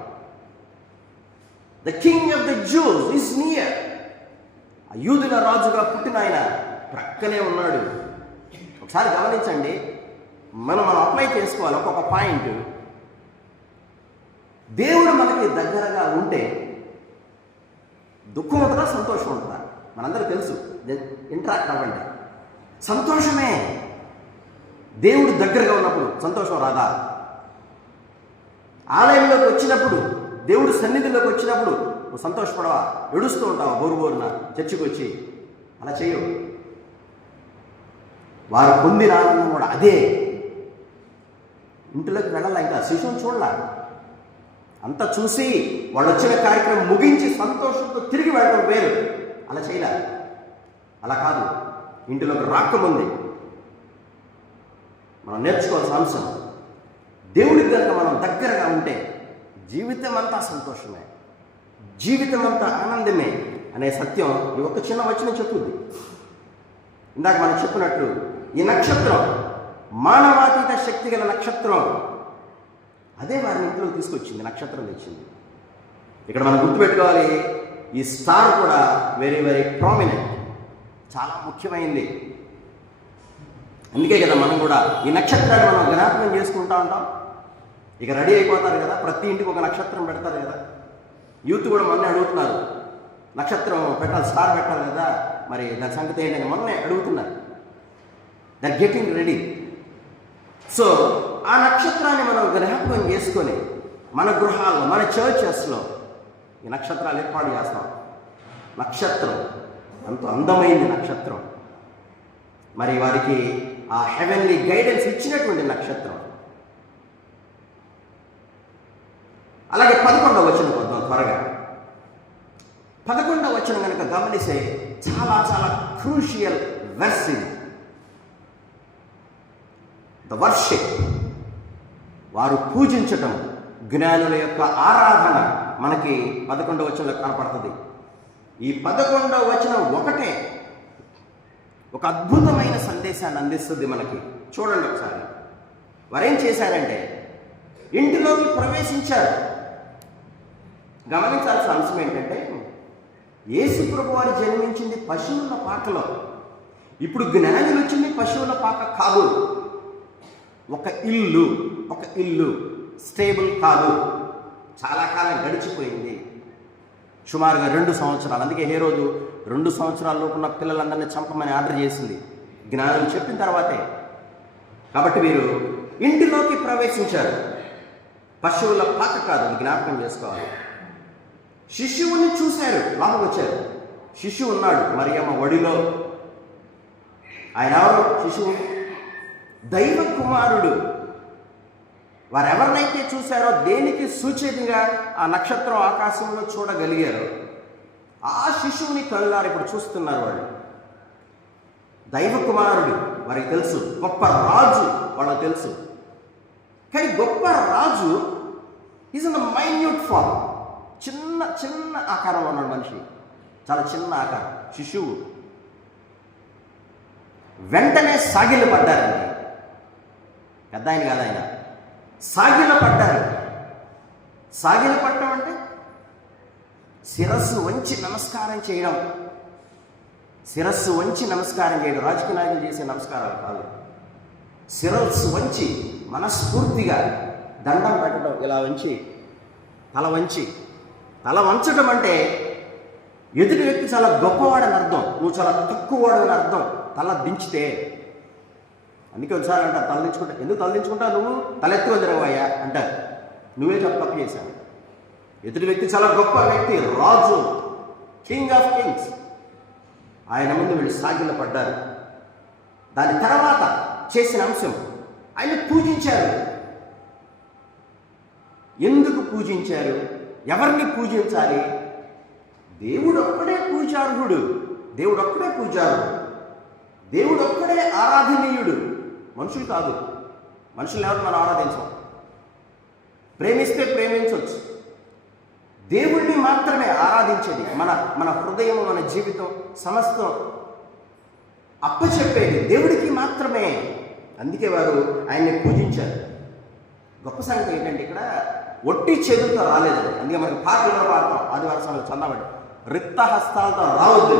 The king of the Jews is near. ఆ యూదుల రాజుగా పుట్టిన ఆయన ప్రక్కనే ఉన్నాడు. ఒకసారి గమనించండి, మనం అప్లై చేసుకోవాలి ఒక్కొక్క పాయింట్. దేవుడు మనకి దగ్గరగా ఉంటే దుఃఖం ఉంటుందా, సంతోషం ఉంటుందా? మనందరూ తెలుసు. ఇంటరాక్ట్ అవ్వండి. సంతోషమే. దేవుడు దగ్గరగా ఉన్నప్పుడు సంతోషం రాదా? ఆలయంలోకి వచ్చినప్పుడు, దేవుడు సన్నిధిలోకి వచ్చినప్పుడు నువ్వు సంతోషపడవా? ఏడుస్తూ ఉంటావా బోరుబోరున చర్చికి వచ్చి? అలా చేయవు. వారు పొందిన ఆనందం కూడా అదే. ఇంటిలోకి వెళ్ళాలా, ఇంకా శిశువుని చూడాల, అంతా చూసి వాళ్ళు వచ్చిన కార్యక్రమం ముగించి సంతోషంతో తిరిగి వెళ్ళడం వేరు. అలా చేయలే. అలా కాదు. ఇంటిలోకి రాకముందే మనం నేర్చుకోవాల్సిన అంశం, దేవుడికి కనుక మనం దగ్గరగా ఉంటే జీవితం అంతా సంతోషమే, జీవితం అంతా ఆనందమే అనే సత్యం ఈ ఒక్క చిన్న వచనం చెప్తుంది. ఇందాక మనం చెప్పినట్లు ఈ నక్షత్రం మానవాతీత శక్తి గల నక్షత్రం. అదే వారిని ఇంట్లో తీసుకొచ్చింది, నక్షత్రం తెచ్చింది. ఇక్కడ మనం గుర్తుపెట్టుకోవాలి, ఈ స్టార్ కూడా వెరీ వెరీ ప్రామినెంట్, చాలా ముఖ్యమైనది. అందుకే కదా మనం కూడా ఈ నక్షత్రాన్ని మనం జ్ఞాపకం చేసుకుంటూ ఉంటాం. ఇక రెడీ అయిపోతారు కదా, ప్రతి ఇంటికి ఒక నక్షత్రం పెడతారు కదా. యూత్ కూడా మొన్నే అడుగుతున్నారు, నక్షత్రం పెట్టాలి, స్టార్ పెట్టాలి కదా, మరి దాని సంగతి ఏంటని మొన్నే అడుగుతున్నారు. That getting ready. సో ఆ నక్షత్రాన్ని మనం జ్ఞాపకం చేసుకొని మన గృహాల్లో, మన చర్చెస్లో ఈ నక్షత్రాలు ఏర్పాటు చేస్తాం. నక్షత్రం అంత అందమైంది నక్షత్రం. మరి వారికి ఆ హెవెన్లీ గైడెన్స్ ఇచ్చినటువంటి నక్షత్రం. అలాగే 11వ వచనం వద్దాం త్వరగా. 11వ వచనం కనుక గమనిస్తే చాలా చాలా క్రూషియల్ వెర్స్ ఇది. ద వర్షిప్, వారు పూజించటం, జ్ఞానుల యొక్క ఆరాధన మనకి 11వ వచనంలో కనపడుతుంది. ఈ 11వ వచనం ఒకటే ఒక అద్భుతమైన సందేశాన్ని అందిస్తుంది మనకి. చూడండి ఒకసారి. వారేం చేశారంటే ఇంటిలోకి ప్రవేశించారు. గమనించాల్సిన అంశం ఏంటంటే యేసు ప్రభు వారు జన్మించింది పశువుల పాకలో. ఇప్పుడు జ్ఞానులు వచ్చింది పశువుల పాక కాదు, ఒక ఇల్లు స్టేబుల్ కాదు. చాలా కాలం గడిచిపోయింది, సుమారుగా 2 సంవత్సరాలు. అందుకే ఏ రోజు 2 సంవత్సరాల లోపున్న పిల్లలందరినీ చంపమని ఆర్డర్ చేసింది, జ్ఞానులు చెప్పిన తర్వాతే. కాబట్టి వీరు ఇంటిలోకి ప్రవేశించారు, పశువుల పాక కాదు, అది జ్ఞాపకం చేసుకోవాలి. శిశువుని చూశారు, లోపలికి వచ్చారు. శిశువు ఉన్నాడు మరియమ్మ ఒడిలో. ఆయన ఎవరు? శిశువు దైవ కుమారుడు. వారెవరినైతే చూశారో, దేనికి సూచనగా ఆ నక్షత్రం ఆకాశంలో చూడగలిగారో ఆ శిశువుని కళ్ళారు ఇప్పుడు చూస్తున్నారు వాళ్ళు. దైవ కుమారుడు వారికి తెలుసు, గొప్ప రాజు వాళ్ళకి తెలుసు. కానీ గొప్ప రాజు ఈజ్ ఇన్ మైన్యూట్ ఫార్మ్, చిన్న ఆకారం ఉన్నాడు మనిషి, చాలా చిన్న ఆకారం. శిశువు వెంటనే సాగిలు పడ్డారండి. పెద్ద ఆయన కాదు, ఆయన సాగిల పడ్డారు. సాగిల పట్టడం అంటే శిరస్సు వంచి నమస్కారం చేయడం. శిరస్సు వంచి నమస్కారం చేయడం రాజకీయ నాయకులు చేసే నమస్కారాలు కాదు. శిరస్సు వంచి మనస్ఫూర్తిగా దండం పెట్టడం, ఇలా వంచి తల వంచడం అంటే ఎదుటి వ్యక్తి చాలా గొప్పవాడని అర్థం, నువ్వు చాలా తక్కువవాడని అర్థం. తల దించితే, అందుకే ఒకసారి అంటారు తల దించుకుంటా. ఎందుకు తల దించుకుంటా? నువ్వు తలెత్తుకొని తిరగవయ్యా అంటారు. నువ్వే చాలా తప్పు చేశావు. ఎదుటి వ్యక్తి చాలా గొప్ప వ్యక్తి, రాజు, కింగ్ ఆఫ్ కింగ్స్. ఆయన ముందు వీళ్ళు సాగిల పడ్డారు. దాని తర్వాత చేసిన అంశం, ఆయన పూజించారు. ఎందుకు పూజించారు? ఎవరిని పూజించాలి? దేవుడు ఒక్కడే పూజార్హుడు, దేవుడు ఒక్కడే ఆరాధనీయుడు, మనుషులు కాదు. మనుషులు ఎవరు మనం ఆరాధించం. ప్రేమిస్తే ప్రేమించవచ్చు, దేవుడిని మాత్రమే ఆరాధించేది. మన హృదయం, మన జీవితం సమస్తం అప్పచెప్పేది దేవుడికి మాత్రమే. అందుకే వారు ఆయన్ని పూజించారు. గొప్ప సంగతి ఏంటంటే ఇక్కడ ఒట్టి చేతులతో రాలేదండి. అందుకే మనకి పాటలో పాడతాం, ఆదివారం సమయంలో చందబడి, రిక్త హస్తాలతో రావద్దు,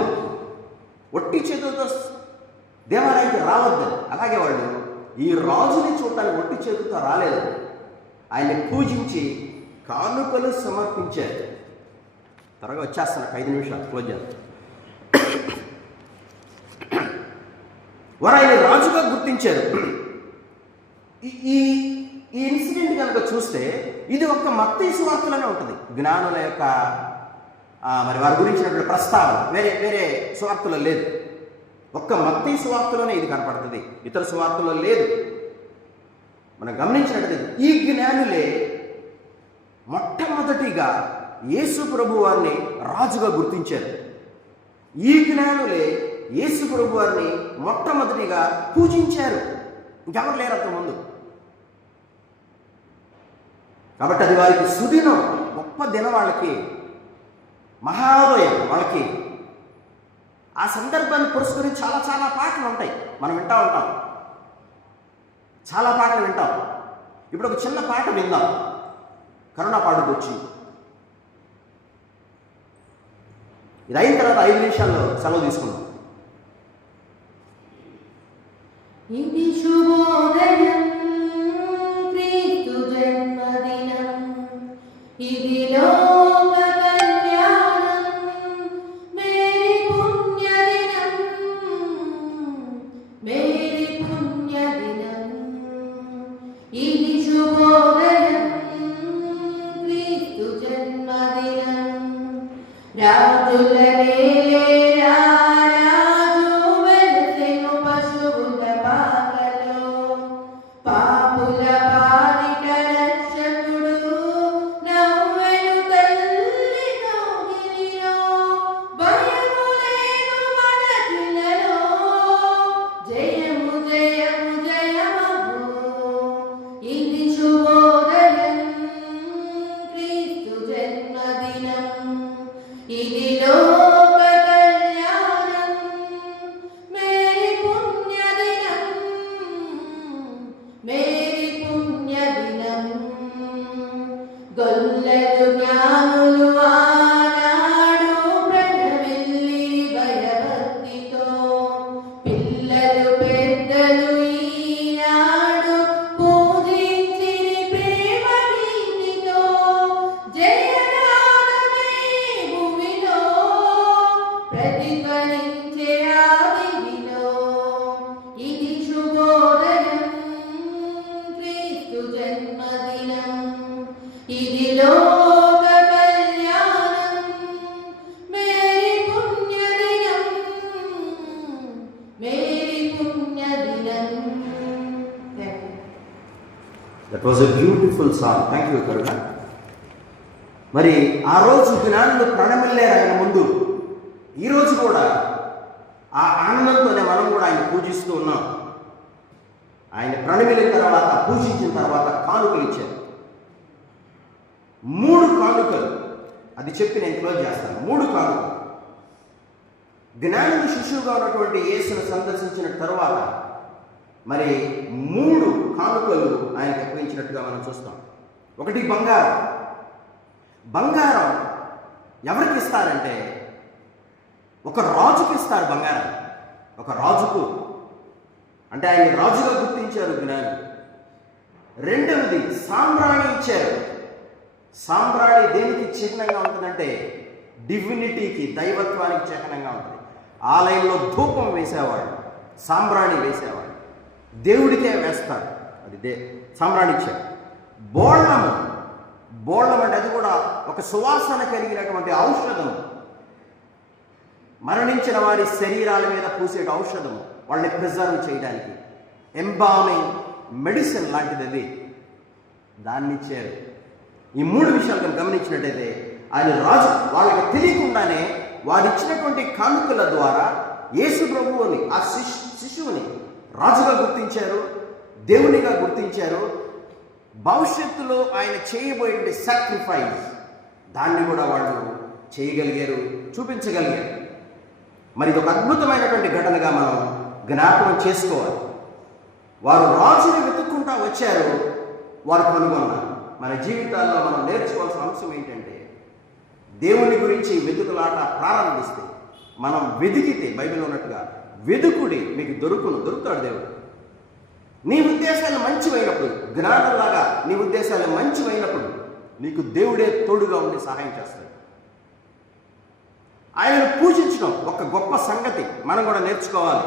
ఒట్టి చేతులతో దేవాలయానికి రావద్దని. అలాగే వాళ్ళు ఈ రాజుని చూడటానికి ఒట్టి చేతులతో రాలేదు, ఆయన్ని పూజించి కానుకలు సమర్పించారు. త్వరగా వచ్చేస్తాను, 5 నిమిషాలు క్లోజ్ చేస్తాను. వారు ఆయన రాజుగా గుర్తించారు. ఈ ఇన్సిడెంట్ కనుక చూస్తే ఇది ఒక్క మత్తయి సువార్తలోనే ఉంటుంది. జ్ఞానుల యొక్క మరి వారి గురించినటువంటి ప్రస్తావన వేరే సువార్తలో లేదు. ఒక్క మత్తయి సువార్తలోనే ఇది కనపడుతుంది, ఇతర సువార్తలో లేదు. మనం గమనించినట్లయితే ఈ జ్ఞానులే మొట్టమొదటిగా యేసు ప్రభు వారిని రాజుగా గుర్తించారు. ఈ జ్ఞానులే యేసు ప్రభు వారిని మొట్టమొదటిగా పూజించారు. ఇంకెవరు లేరు అంతకుముందు. కాబట్టి అది వారికి సుదినం, గొప్ప దినం, వాళ్ళకి మహాోదయం. వాళ్ళకి ఆ సందర్భాన్ని పురస్కరి చాలా పాటలు ఉంటాయి, మనం వింటూ ఉంటాం, చాలా పాటలు వింటాం. ఇప్పుడు ఒక చిన్న పాట విందాం, కరుణ పాడుకు వచ్చి. ఇది అయిన తర్వాత 5 నిమిషాల్లో సెలవు తీసుకుందాం. ఇది శుభోదయం, క్రీస్తు జన్మదినం, ఇది లోక కళ్యాణం, మేరీ పుణ్యదినం, మేరీ పుణ్యదినం. ఇది శుభోదయం, క్రీస్తు జన్మదినం, రాజులనే లోక కళ్యాణం మేరీ పుణ్యదినం మేరీ పుణ్యదినం గొల్లెలు జ్ఞానులు ఆనాడు ప్రణమిల్లి భయభక్తితో పిల్లలు పెద్దలు ఈనాడు పూజించి ప్రేమ గీతితో జయనాదమే భూమిలో ప్రతిధ్వనించే ఆదివిలో ఇది శుభోదయం క్రీస్తు జన్మదినం ఇది లోక కళ్యాణం మేరీ పుణ్యదినం మేరీ పుణ్యదినం. That was a beautiful song. Thank you Karuna. మరి ఆ రోజు జ్ఞానులు ప్రణమిల్లారు ఆయన ముందు. ఈరోజు కూడా ఆ ఆనందంతోనే మనం కూడా ఆయన పూజిస్తూ ఉన్నాం. ఆయన ప్రణమిలిన తర్వాత, పూజించిన తర్వాత కానుకలు ఇచ్చారు. 3 కానుకలు, అది చెప్పి నేను క్లోజ్ చేస్తాను. 3 కానుకలు. జ్ఞానులు శిశువుగా ఉన్నటువంటి యేసును సందర్శించిన తర్వాత మరి 3 కానుకలు ఆయనకు అప్పగించినట్టుగా మనం చూస్తాం. ఒకటి బంగారం. బంగారం ఎవరికి ఇస్తారంటే ఒక రాజుకి ఇస్తారు బంగారం. ఒక రాజుకు, అంటే ఆయన రాజుగా గుర్తించారు జ్ఞానులు. రెండవది సాంబ్రాణి ఇచ్చారు. సాంబ్రాణి దేనికి చిహ్నంగా ఉంటుందంటే డివినిటీకి, దైవత్వానికి చిహ్నంగా ఉంటుంది. ఆలయంలో ధూపం వేసేవాడు, సాంబ్రాణి వేసేవాడు, దేవుడికే వేస్తాడు. అది సాంబ్రాణి ఇచ్చాడు. బోళ్ళము. బోళ్ళం అంటే అది కూడా ఒక సువాసన కలిగినటువంటి ఔషధం. మరణించిన వారి శరీరాల మీద పూసే ఔషధము, వాళ్ళని ప్రిజర్వ్ చేయడానికి, ఎంబామింగ్ మెడిసిన్ లాంటిది అది, దాన్ని ఇచ్చారు. ఈ 3 విషయాలు కనుక గమనించినట్టయితే ఆయన రాజు వాళ్ళకి తెలియకుండానే వారు ఇచ్చినటువంటి కానుకల ద్వారా యేసు ప్రభువుని, ఆ శిశువుని రాజుగా గుర్తించారు, దేవునిగా గుర్తించారు. భవిష్యత్తులో ఆయన చేయబోయే సాక్రిఫైస్, దాన్ని కూడా వాళ్ళు చేయగలిగారు, చూపించగలిగారు. మరి ఇది ఒక అద్భుతమైనటువంటి ఘటనగా మనం జ్ఞాపకం చేసుకోవాలి. వారు రాజుని వెతుక్కుంటా వచ్చారు, వారు కనుగొన్నారు. మన జీవితాల్లో మనం నేర్చుకోవాల్సిన అంశం ఏంటంటే దేవుని గురించి వెతుకులాట ప్రారంభిస్తే, మనం వెతికితే, బైబిల్ ఉన్నట్టుగా వెతుకుడి మీకు దొరుకుతాడు దేవుడు. నీ ఉద్దేశాలు మంచివైనప్పుడు, జ్ఞానంలాగా నీ ఉద్దేశాలు మంచివైనప్పుడు నీకు దేవుడే తోడుగా ఉండి సహాయం చేస్తాడు. ఆయనను పూజించడం ఒక గొప్ప సంగతి, మనం కూడా నేర్చుకోవాలి.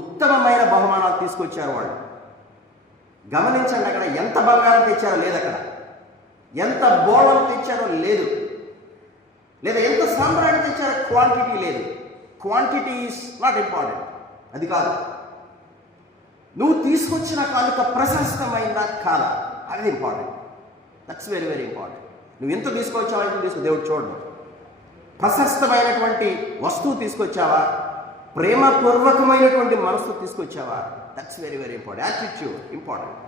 ఉత్తమమైన బహుమానాలు తీసుకొచ్చారు వాళ్ళు. గమనించండి, అక్కడ ఎంత బంగారం తెచ్చారో లేదు, అక్కడ ఎంత బోళం తెచ్చారో లేదు, లేదా ఎంత సాంబ్రాణి తెచ్చారో క్వాంటిటీ లేదు. క్వాంటిటీ ఈజ్ నాట్ ఇంపార్టెంట్, అది కాదు. నువ్వు తీసుకొచ్చిన కానుక ప్రశస్తమైందా కాదా, అది important. That's very very important. నువ్వు ఎంత తీసుకొచ్చావా, ఎంత తీసుకో దేవుడు చూడడం. ప్రశస్తమైనటువంటి వస్తువు తీసుకొచ్చావా, ప్రేమపూర్వకమైనటువంటి మనసు తీసుకొచ్చావా, that's very very important. Attitude important.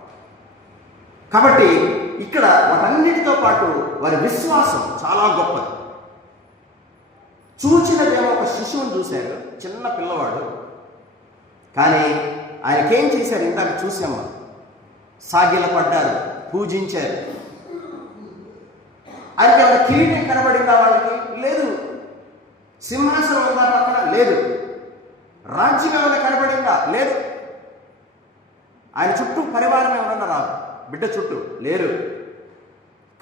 కాబట్టి ఇక్కడ వాటన్నిటితో పాటు వారి విశ్వాసం చాలా గొప్పది. చూచినదేమో ఒక శిశువుని చూశారు, చిన్న పిల్లవాడు. కానీ ఆయనకేం చేశారు, ఇందాక చూసాము, సాగిల పడ్డారు, పూజించారు. ఆయనకి ఏమైనా కిరీటం కనబడిందా వాళ్ళకి? లేదు. సింహాసనం ఉందా పక్కన? లేదు. రాజ్యం ఏమైనా కనబడిందా? లేదు. ఆయన చుట్టూ పరివారం ఏమన్నా రాదు, బిడ్డ చుట్టూ లేరు.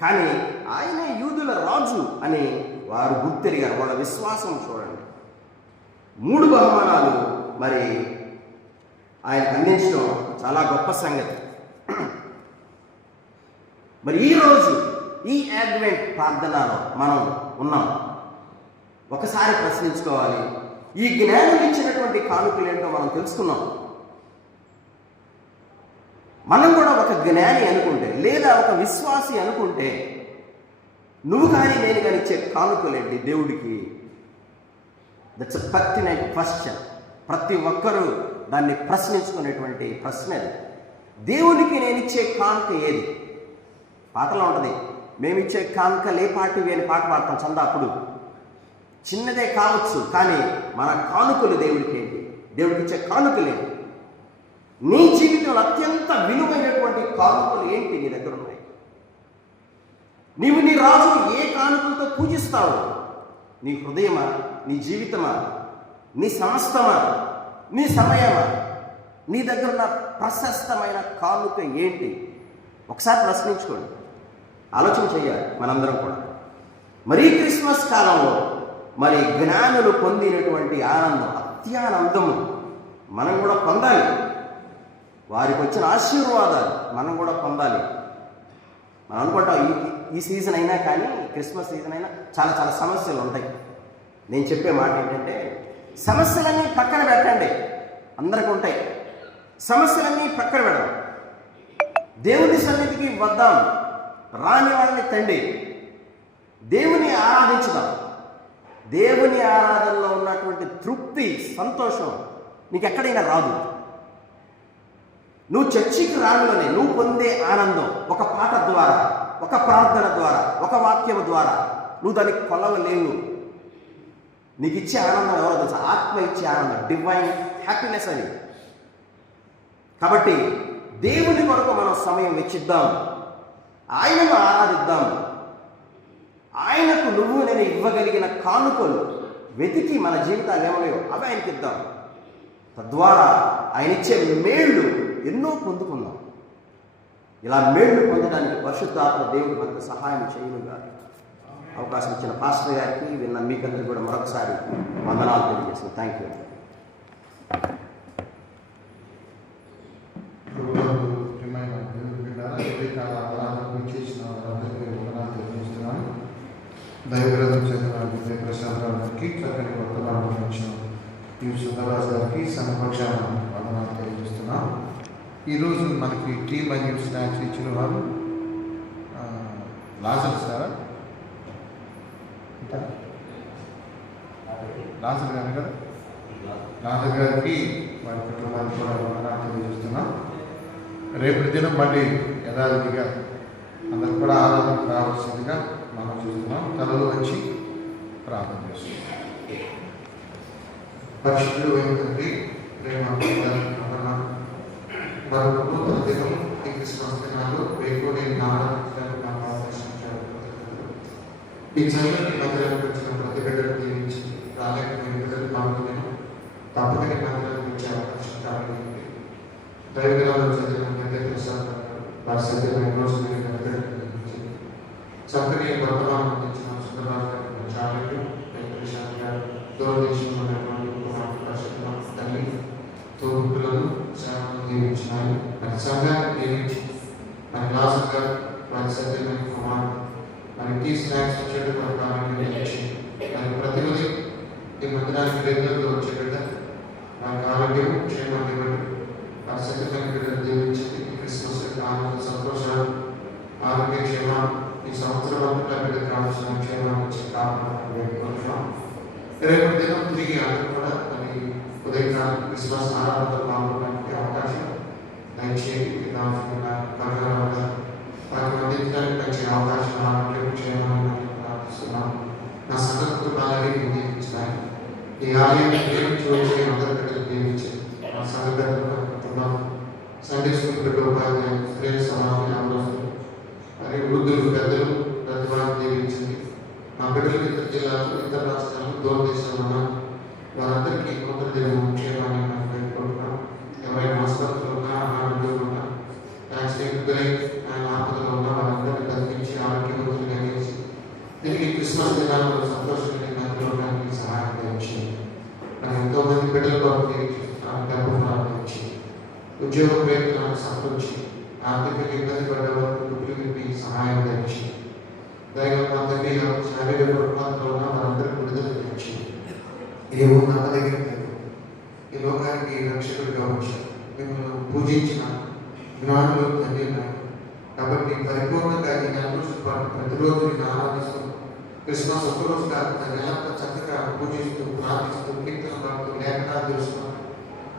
కానీ ఆయనే యూదుల రాజు అని వారు గుర్తెరిగారు. వాళ్ళ విశ్వాసం చూడండి. 3 బహుమానాలు మరి ఆయనకు అందించడం చాలా గొప్ప సంగతి. మరి ఈరోజు ఈ అడ్వెంట్ ప్రార్థనలో మనం ఉన్నాం. ఒకసారి ప్రశ్నించుకోవాలి, ఈ జ్ఞానం ఇచ్చినటువంటి కానుకలు ఏంటో మనం తెలుసుకున్నాం. మనం కూడా ఒక జ్ఞాని అనుకుంటే, లేదా ఒక విశ్వాసి అనుకుంటే, నువ్వు కానీ నేను కానీ ఇచ్చే కానుకలేంటి దేవుడికి? That's a pertinent question. ప్రతి ఒక్కరూ దాన్ని ప్రశ్నించుకునేటువంటి ప్రశ్న అది. దేవునికి నేను ఇచ్చే కానుక ఏది? పాటలో ఉంటుంది, మేమిచ్చే కానుకలు ఏ పాటివి అని పాట పాడతాం చందా. అప్పుడు చిన్నదే కావచ్చు, కానీ మన కానుకలు దేవుడికి ఏంటి? దేవుడికి ఇచ్చే కానుకలు ఏంటి? నీ జీవితంలో అత్యంత విలువైనటువంటి కానుకలు ఏంటి నీ దగ్గర ఉన్నాయి? నీవు నీ రాజును ఏ కానుకలతో పూజిస్తావు? నీ హృదయమా, నీ జీవితమా, నీ సమస్తమా, నీ సమయమా? నీ దగ్గర ఉన్న ప్రశస్తమైన కానుక ఏంటి? ఒకసారి ప్రశ్నించుకోండి, ఆలోచన చేయాలి మనందరం కూడా. మరీ క్రిస్మస్ కాలంలో మరి జ్ఞానులు పొందినటువంటి ఆనందం, అత్యానందము మనం కూడా పొందాలి. వారికి వచ్చిన ఆశీర్వాదాలు మనం కూడా పొందాలి. మనం అనుకుంటాం ఈ సీజన్ అయినా కానీ, క్రిస్మస్ సీజన్ అయినా చాలా చాలా సమస్యలు ఉంటాయి. నేను చెప్పే మాట ఏంటంటే, సమస్యలన్నీ పక్కన పెట్టండి. అందరికీ ఉంటాయి సమస్యలన్నీ, పక్కన పెడదాం. దేవుని సన్నిధికి వద్దాం, రాని వాళ్ళని తండి, దేవుని ఆరాధించుదాం. దేవుని ఆరాధనలో ఉన్నటువంటి తృప్తి, సంతోషం నీకు ఎక్కడైనా రాదు. నువ్వు చర్చికి రానులోనే నువ్వు పొందే ఆనందం ఒక పాట ద్వారా, ఒక ప్రార్థన ద్వారా, ఒక వాక్యం ద్వారా నువ్వు దానికి కొలవలేవు. నీకు ఇచ్చే ఆనందం ఎవరో తెలుసా? ఆత్మ ఇచ్చే ఆనందం, డివైన్ హ్యాపీనెస్ అని. కాబట్టి దేవుని కొరకు మనం సమయం వెచ్చిద్దాం, ఆయనను ఆరాధిద్దాం. ఆయనకు నువ్వు నేను ఇవ్వగలిగిన కానుకలు వెతికి మన జీవితాలు ఏమలేవు అవి ఆయనకి ఇద్దాం. తద్వారా ఆయన ఇచ్చే మేళ్ళు ఎన్నో పొందుకుందాం. ఇలా మేళ్ళు పొందడానికి పరిశుద్ధాత్మ దేవుడు మనకు సహాయం చేయనుగా. అవకాశం ఇచ్చిన పాస్టర్ గారికి, విన్న మీకందరికీ కూడా మరొకసారి వందనాలు తెలియజేస్తున్నాను. Thank you. దైవగ్రంథం చదివిన విజయ ప్రశాంత్ గారికి, చక్కని వర్తమానం ఇచ్చిన ఈ సుందరరాజు గారికి సమపక్షాన వందనాలు తెలియజేస్తున్నాం. ఈరోజు మనకి టీ మరియు స్నాక్స్ ఇచ్చిన వారు లాజర్ సారా, లాజర్ గారు కదా, లాజర్ గారికి వారి కుటుంబానికి కూడా వందనాలు తెలియజేస్తున్నాం. రేపటి దినం మళ్ళీ యథావిధిగా అందరూ కూడా ఆరాధనకు రావాల్సిందిగా మనం చూస్తున్నాం. తలలు వచ్చి ప్రార్థన చేస్తున్నాం. పరిశుద్ధుడు తండ్రి, ప్రేమ మరొక నూతన దినం ఈ క్రిస్మస్ దినాలు వేకుని ఆరాధించడానికి నాకు అవకాశించారు. ఈ చల్లటి మందిరానికి వచ్చిన ప్రతి బిడ్డను దీవించి, రాలేకపోయిన బిడ్డలు నాకు నేను తప్పని మందిరానికి వచ్చే అవకాశం కావాలండి. దైవగ్రంథం చదివిన విజయ ప్రశాంత్ వారి సత్యమైన రోజు చక్కని వర్తమానం అందించిన సుందరరాజు గారికి చాలు, వెంకటేశ్వర గారు, దూరదేశంలో ఉన్నటువంటి తల్లి తోడులను సేవలను దీవించినాయి. మరి సంఘాన్ని దీవించి, మరి లాజర్ గారు వారి సత్యమైన కుమారుడు, మరి టీ స్నాక్స్ వచ్చేటప్పుడు దీవించి, మరి ప్రతి ఉదయం ఈ మందిరానికి రెగ్యులర్గా వచ్చే బిడ్డ వారికి ఆరోగ్యం, క్షేమాన్ని ఇవ్వండి. వారి సత్యమైన బిడ్డను దీవించండి. క్రిస్మస్ యొక్క ఆనంద సంతోషాలు, ఆరోగ్య క్షేమాలు ఈ సంవత్సరం అంతా బిడ్డకు కావాల్సిన క్షేమాన్ని ఇచ్చే కాపాడాలని వేడుకుంటున్నాం. రేపటి దినం తిరిగి అందరూ కూడా మరి ఉదయకాలం క్రిస్మస్ ఆరాధనలో పాల్గొనడానికి అవకాశం దయచేసి వారికి అందించడానికి మంచి అవకాశం ఆరోగ్యం క్షేమాన్ని ప్రార్థిస్తున్నాం. నా సంఘ కుటుంబాలని దీవించినాయి. ఈ ఆలయాన్ని ప్రేమించి వచ్చే అందరి బిడ్డలు దీవించి, నా సంఘ కుటుంబం, సండే స్కూల్ బిడ్డ ఉపాధ్యాయులు, స్త్రీ సమాజం, మరి వృద్ధులు, పెద్దలు, ప్రతి వారిని దీవించింది. మా బిడ్డలు ఇతర జిల్లాలు, ఇతర రాష్ట్రాలు, దూర దేశాలు ఉన్న వారందరికీ కొందరు దినం క్షేమాన్ని మనం పెట్టుకుంటున్నాం. ఎవరైనా హాస్పిటల్లో ఉన్నా, అనారోగ్యంలో ఉన్నా, యాక్సిడెంట్ గురై ఆయన ఆపదలో ఉన్న వారందరినీ బతికించి ఆరోగ్యవంతులుగా చేసి తిరిగి క్రిస్మస్ దినాల్లో సంతోషంగా నెలకొనడానికి సహాయం చేయించింది. మరి ఎంతోమంది బిడ్డల కొరకు డబ్బు ప్రారంభించి, ఉద్యోగ ప్రయత్నాలకు సమకూర్చి, ఆర్థికంగా ఇబ్బంది పడ్డ వరకు కుటుంబీ సహాయం తెచ్చి, దైవందరికీ శారీరక రుణాలతో ఉన్న వారందరికీ విడుదల తెచ్చి, ఏమో నమ్మదగిన ఈ లోకానికి రక్షకుడిగా వచ్చి మిమ్మల్ని పూజించిన జ్ఞానులు తండ్రి. కాబట్టి పరిపూర్ణంగా ఈ నెల రోజుల పాటు ప్రతిరోజు నేను ఆరాధిస్తూ, క్రిస్మస్ ఒక్కరోజు కాదు నెలంతా చక్కగా పూజిస్తూ, ప్రార్థిస్తూ, కీర్తన పాడుతూ, లేఖనాలు తెలుస్తున్నాం.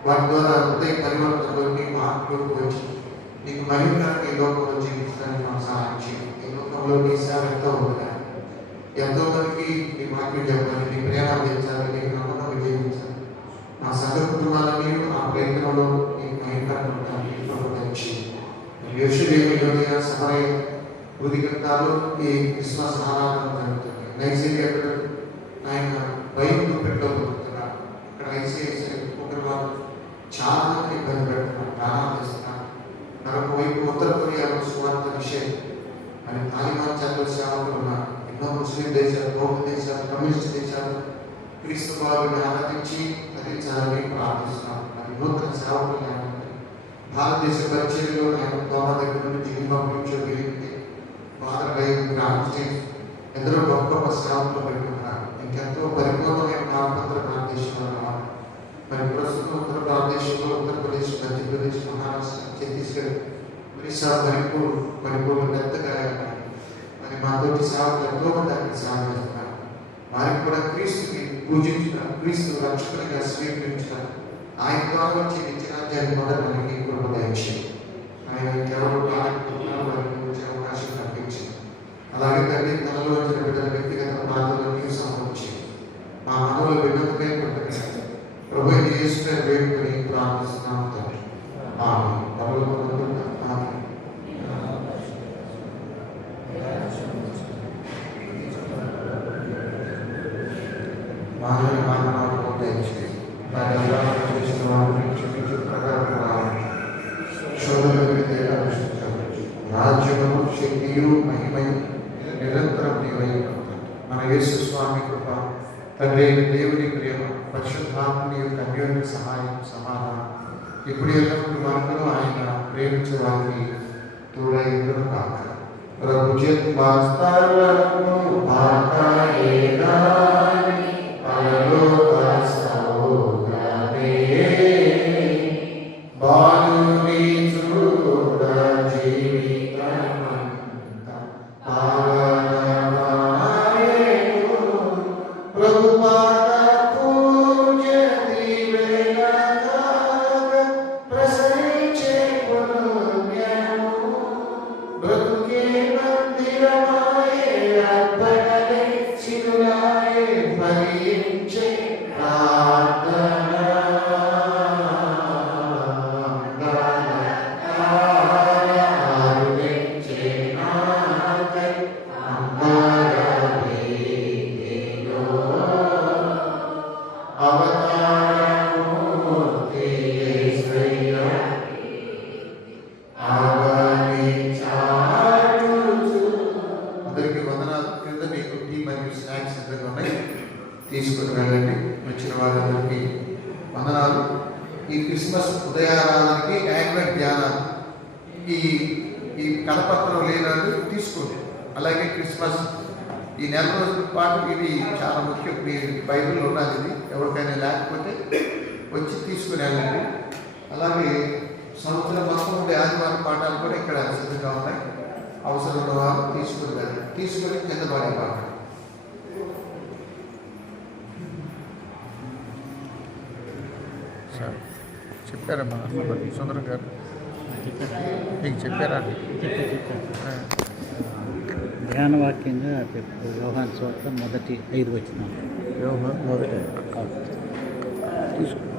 వాటి ద్వారా హృదయ పరివర్తనలోకి మార్పులోకి వచ్చి నీకు మహిళలకు ఈ లోకంలో జీవించడానికి మాకు సహాయం చేయండి. ఈ లోకంలో నీ సేవ ఎంతో ఉండగా ఎంతో మందికి నీ వాక్యం చెప్పాలి, నీ ప్రేమ పెంచాలి, నీకు నమ్మకం విజయించాలి. నా సంఘ కుటుంబాలని ఆ ప్రయత్నంలో నీకు భయంకరంటాను యోషుదేవి సమయ ఉదిగంతాలు ఈ క్రిస్మస్ ఆరాధన జరుగుతుంది. నైజీరియా ఆయన బైబిల్ పెట్టబోతున్నారు. అక్కడ ఐసీఐసీ ఒకరు చాలా ఇబ్బంది పెడుతున్నారు, ప్రాణాలు చేస్తున్నారు. మరొక వైపు ఉత్తర కొరియాలో సువార్త విషయం అని తాలిబాన్ చంద్ర సేవకులు ఉన్నారు. ఎన్నో ముస్లిం దేశాలు, బౌద్ధ దేశాలు, కమ్యూనిస్ట్ దేశాలు క్రీస్తు బాబుని ఆరాధించి ధరించాలని ప్రార్థిస్తున్నారు. మరి నూతన సేవకులు భారతదేశ పరిచర్యలో ఆయన దోమ దగ్గర నుంచి జిల్లాంచగలిగితే ఫాదర్ రామకృష్ణ ఎందరో గొప్ప గొప్ప సేవకులు పెట్టుకున్నారు. ఇంకెంతో పరిపూర్ణమైన భారతదేశ భారతదేశంలో రావాలి. మరి ప్రస్తుతం ఉత్తర భారతదేశంలో ఉత్తరప్రదేశ్, మధ్యప్రదేశ్, మహారాష్ట్ర, ఛత్తీస్గఢ్, ఒరిస్సా పరిపూర్ణ పెద్దగా మరి మాతోటి సేవకులు ఎంతో మంది అక్కడ సేవ చేస్తున్నారు. వారికి కూడా క్రీస్తుని పూజించడం, క్రీస్తు రక్షకునిగా స్వీకరించడం, ఆయన ద్వారా వచ్చే నిత్యరాజ్యాన్ని మొదట మనకి కృపదయించింది. ఆయన కేవలం వారికి వచ్చే అవకాశం కల్పించింది. అలాగే తండ్రి తనలో వచ్చిన బిడ్డల వ్యక్తిగత ప్రార్థనలు సమర్పించింది. మా మనవులు విన్నతమే కొట్టగలిగారు. ప్రభు యేసుని వేడుకొని ప్రార్థిస్తున్నాము తండ్రి. ఆమేన్. రాజ్యము, శక్తియు, మహిమయు నిరంతరం నీవై ఉంటుంది. మన యేసు స్వామి కృప, తండ్రి దేవుని ప్రేమ, పరిశుద్ధాత్మని యొక్క అన్యోన్య సహాయం, సమాధానం ఇప్పుడు ఎల్లప్పుడు మనకును ఆయన ప్రేమించే వారికి తోడై ఉండును కాక. ప్రభుజిత్ వాస్తవము భాకాయేనాని పరలోక సౌదమే బాలుని చూడ జీవితమంతా పావనమాయేను ప్రభుపాద పూజ్య దీవెనగాగ ప్రసరించే పుణ్యము బ్రతుకే మందిరమాయే అర్పణలే సిరులాయే ఫలించే ప్రార్థన తీసుకుని వెళ్ళండి. వచ్చిన వారందరికీ వందనాలు. ఈ క్రిస్మస్ ఉదయారాధనకి యాడ్వెంట్ ధ్యానాలు ఈ కరపత్రం లేనట్టు తీసుకోండి. అలాగే క్రిస్మస్ ఈ నెల రోజుల పాటు ఇది చాలా ముఖ్యం. మీ బైబిల్లో ఉన్నది, ఇది ఎవరికైనా లేకపోతే వచ్చి తీసుకుని వెళ్ళండి. అలాగే సంవత్సరం మొత్తం ఉండే ఆదివారం పాఠాలు కూడా ఇక్కడ సిద్ధంగా ఉన్నాయి. అవసరం ఉన్న వారు తీసుకుని వెళ్ళండి. తీసుకొని కింద పడే పాట చెప్పారమ్మా సుందరం గారు, మీకు చెప్పారా? ధ్యాన వాక్యంగా యోహాను సువార్త 1:5 వచ్చిన మొదటి తీసుకో.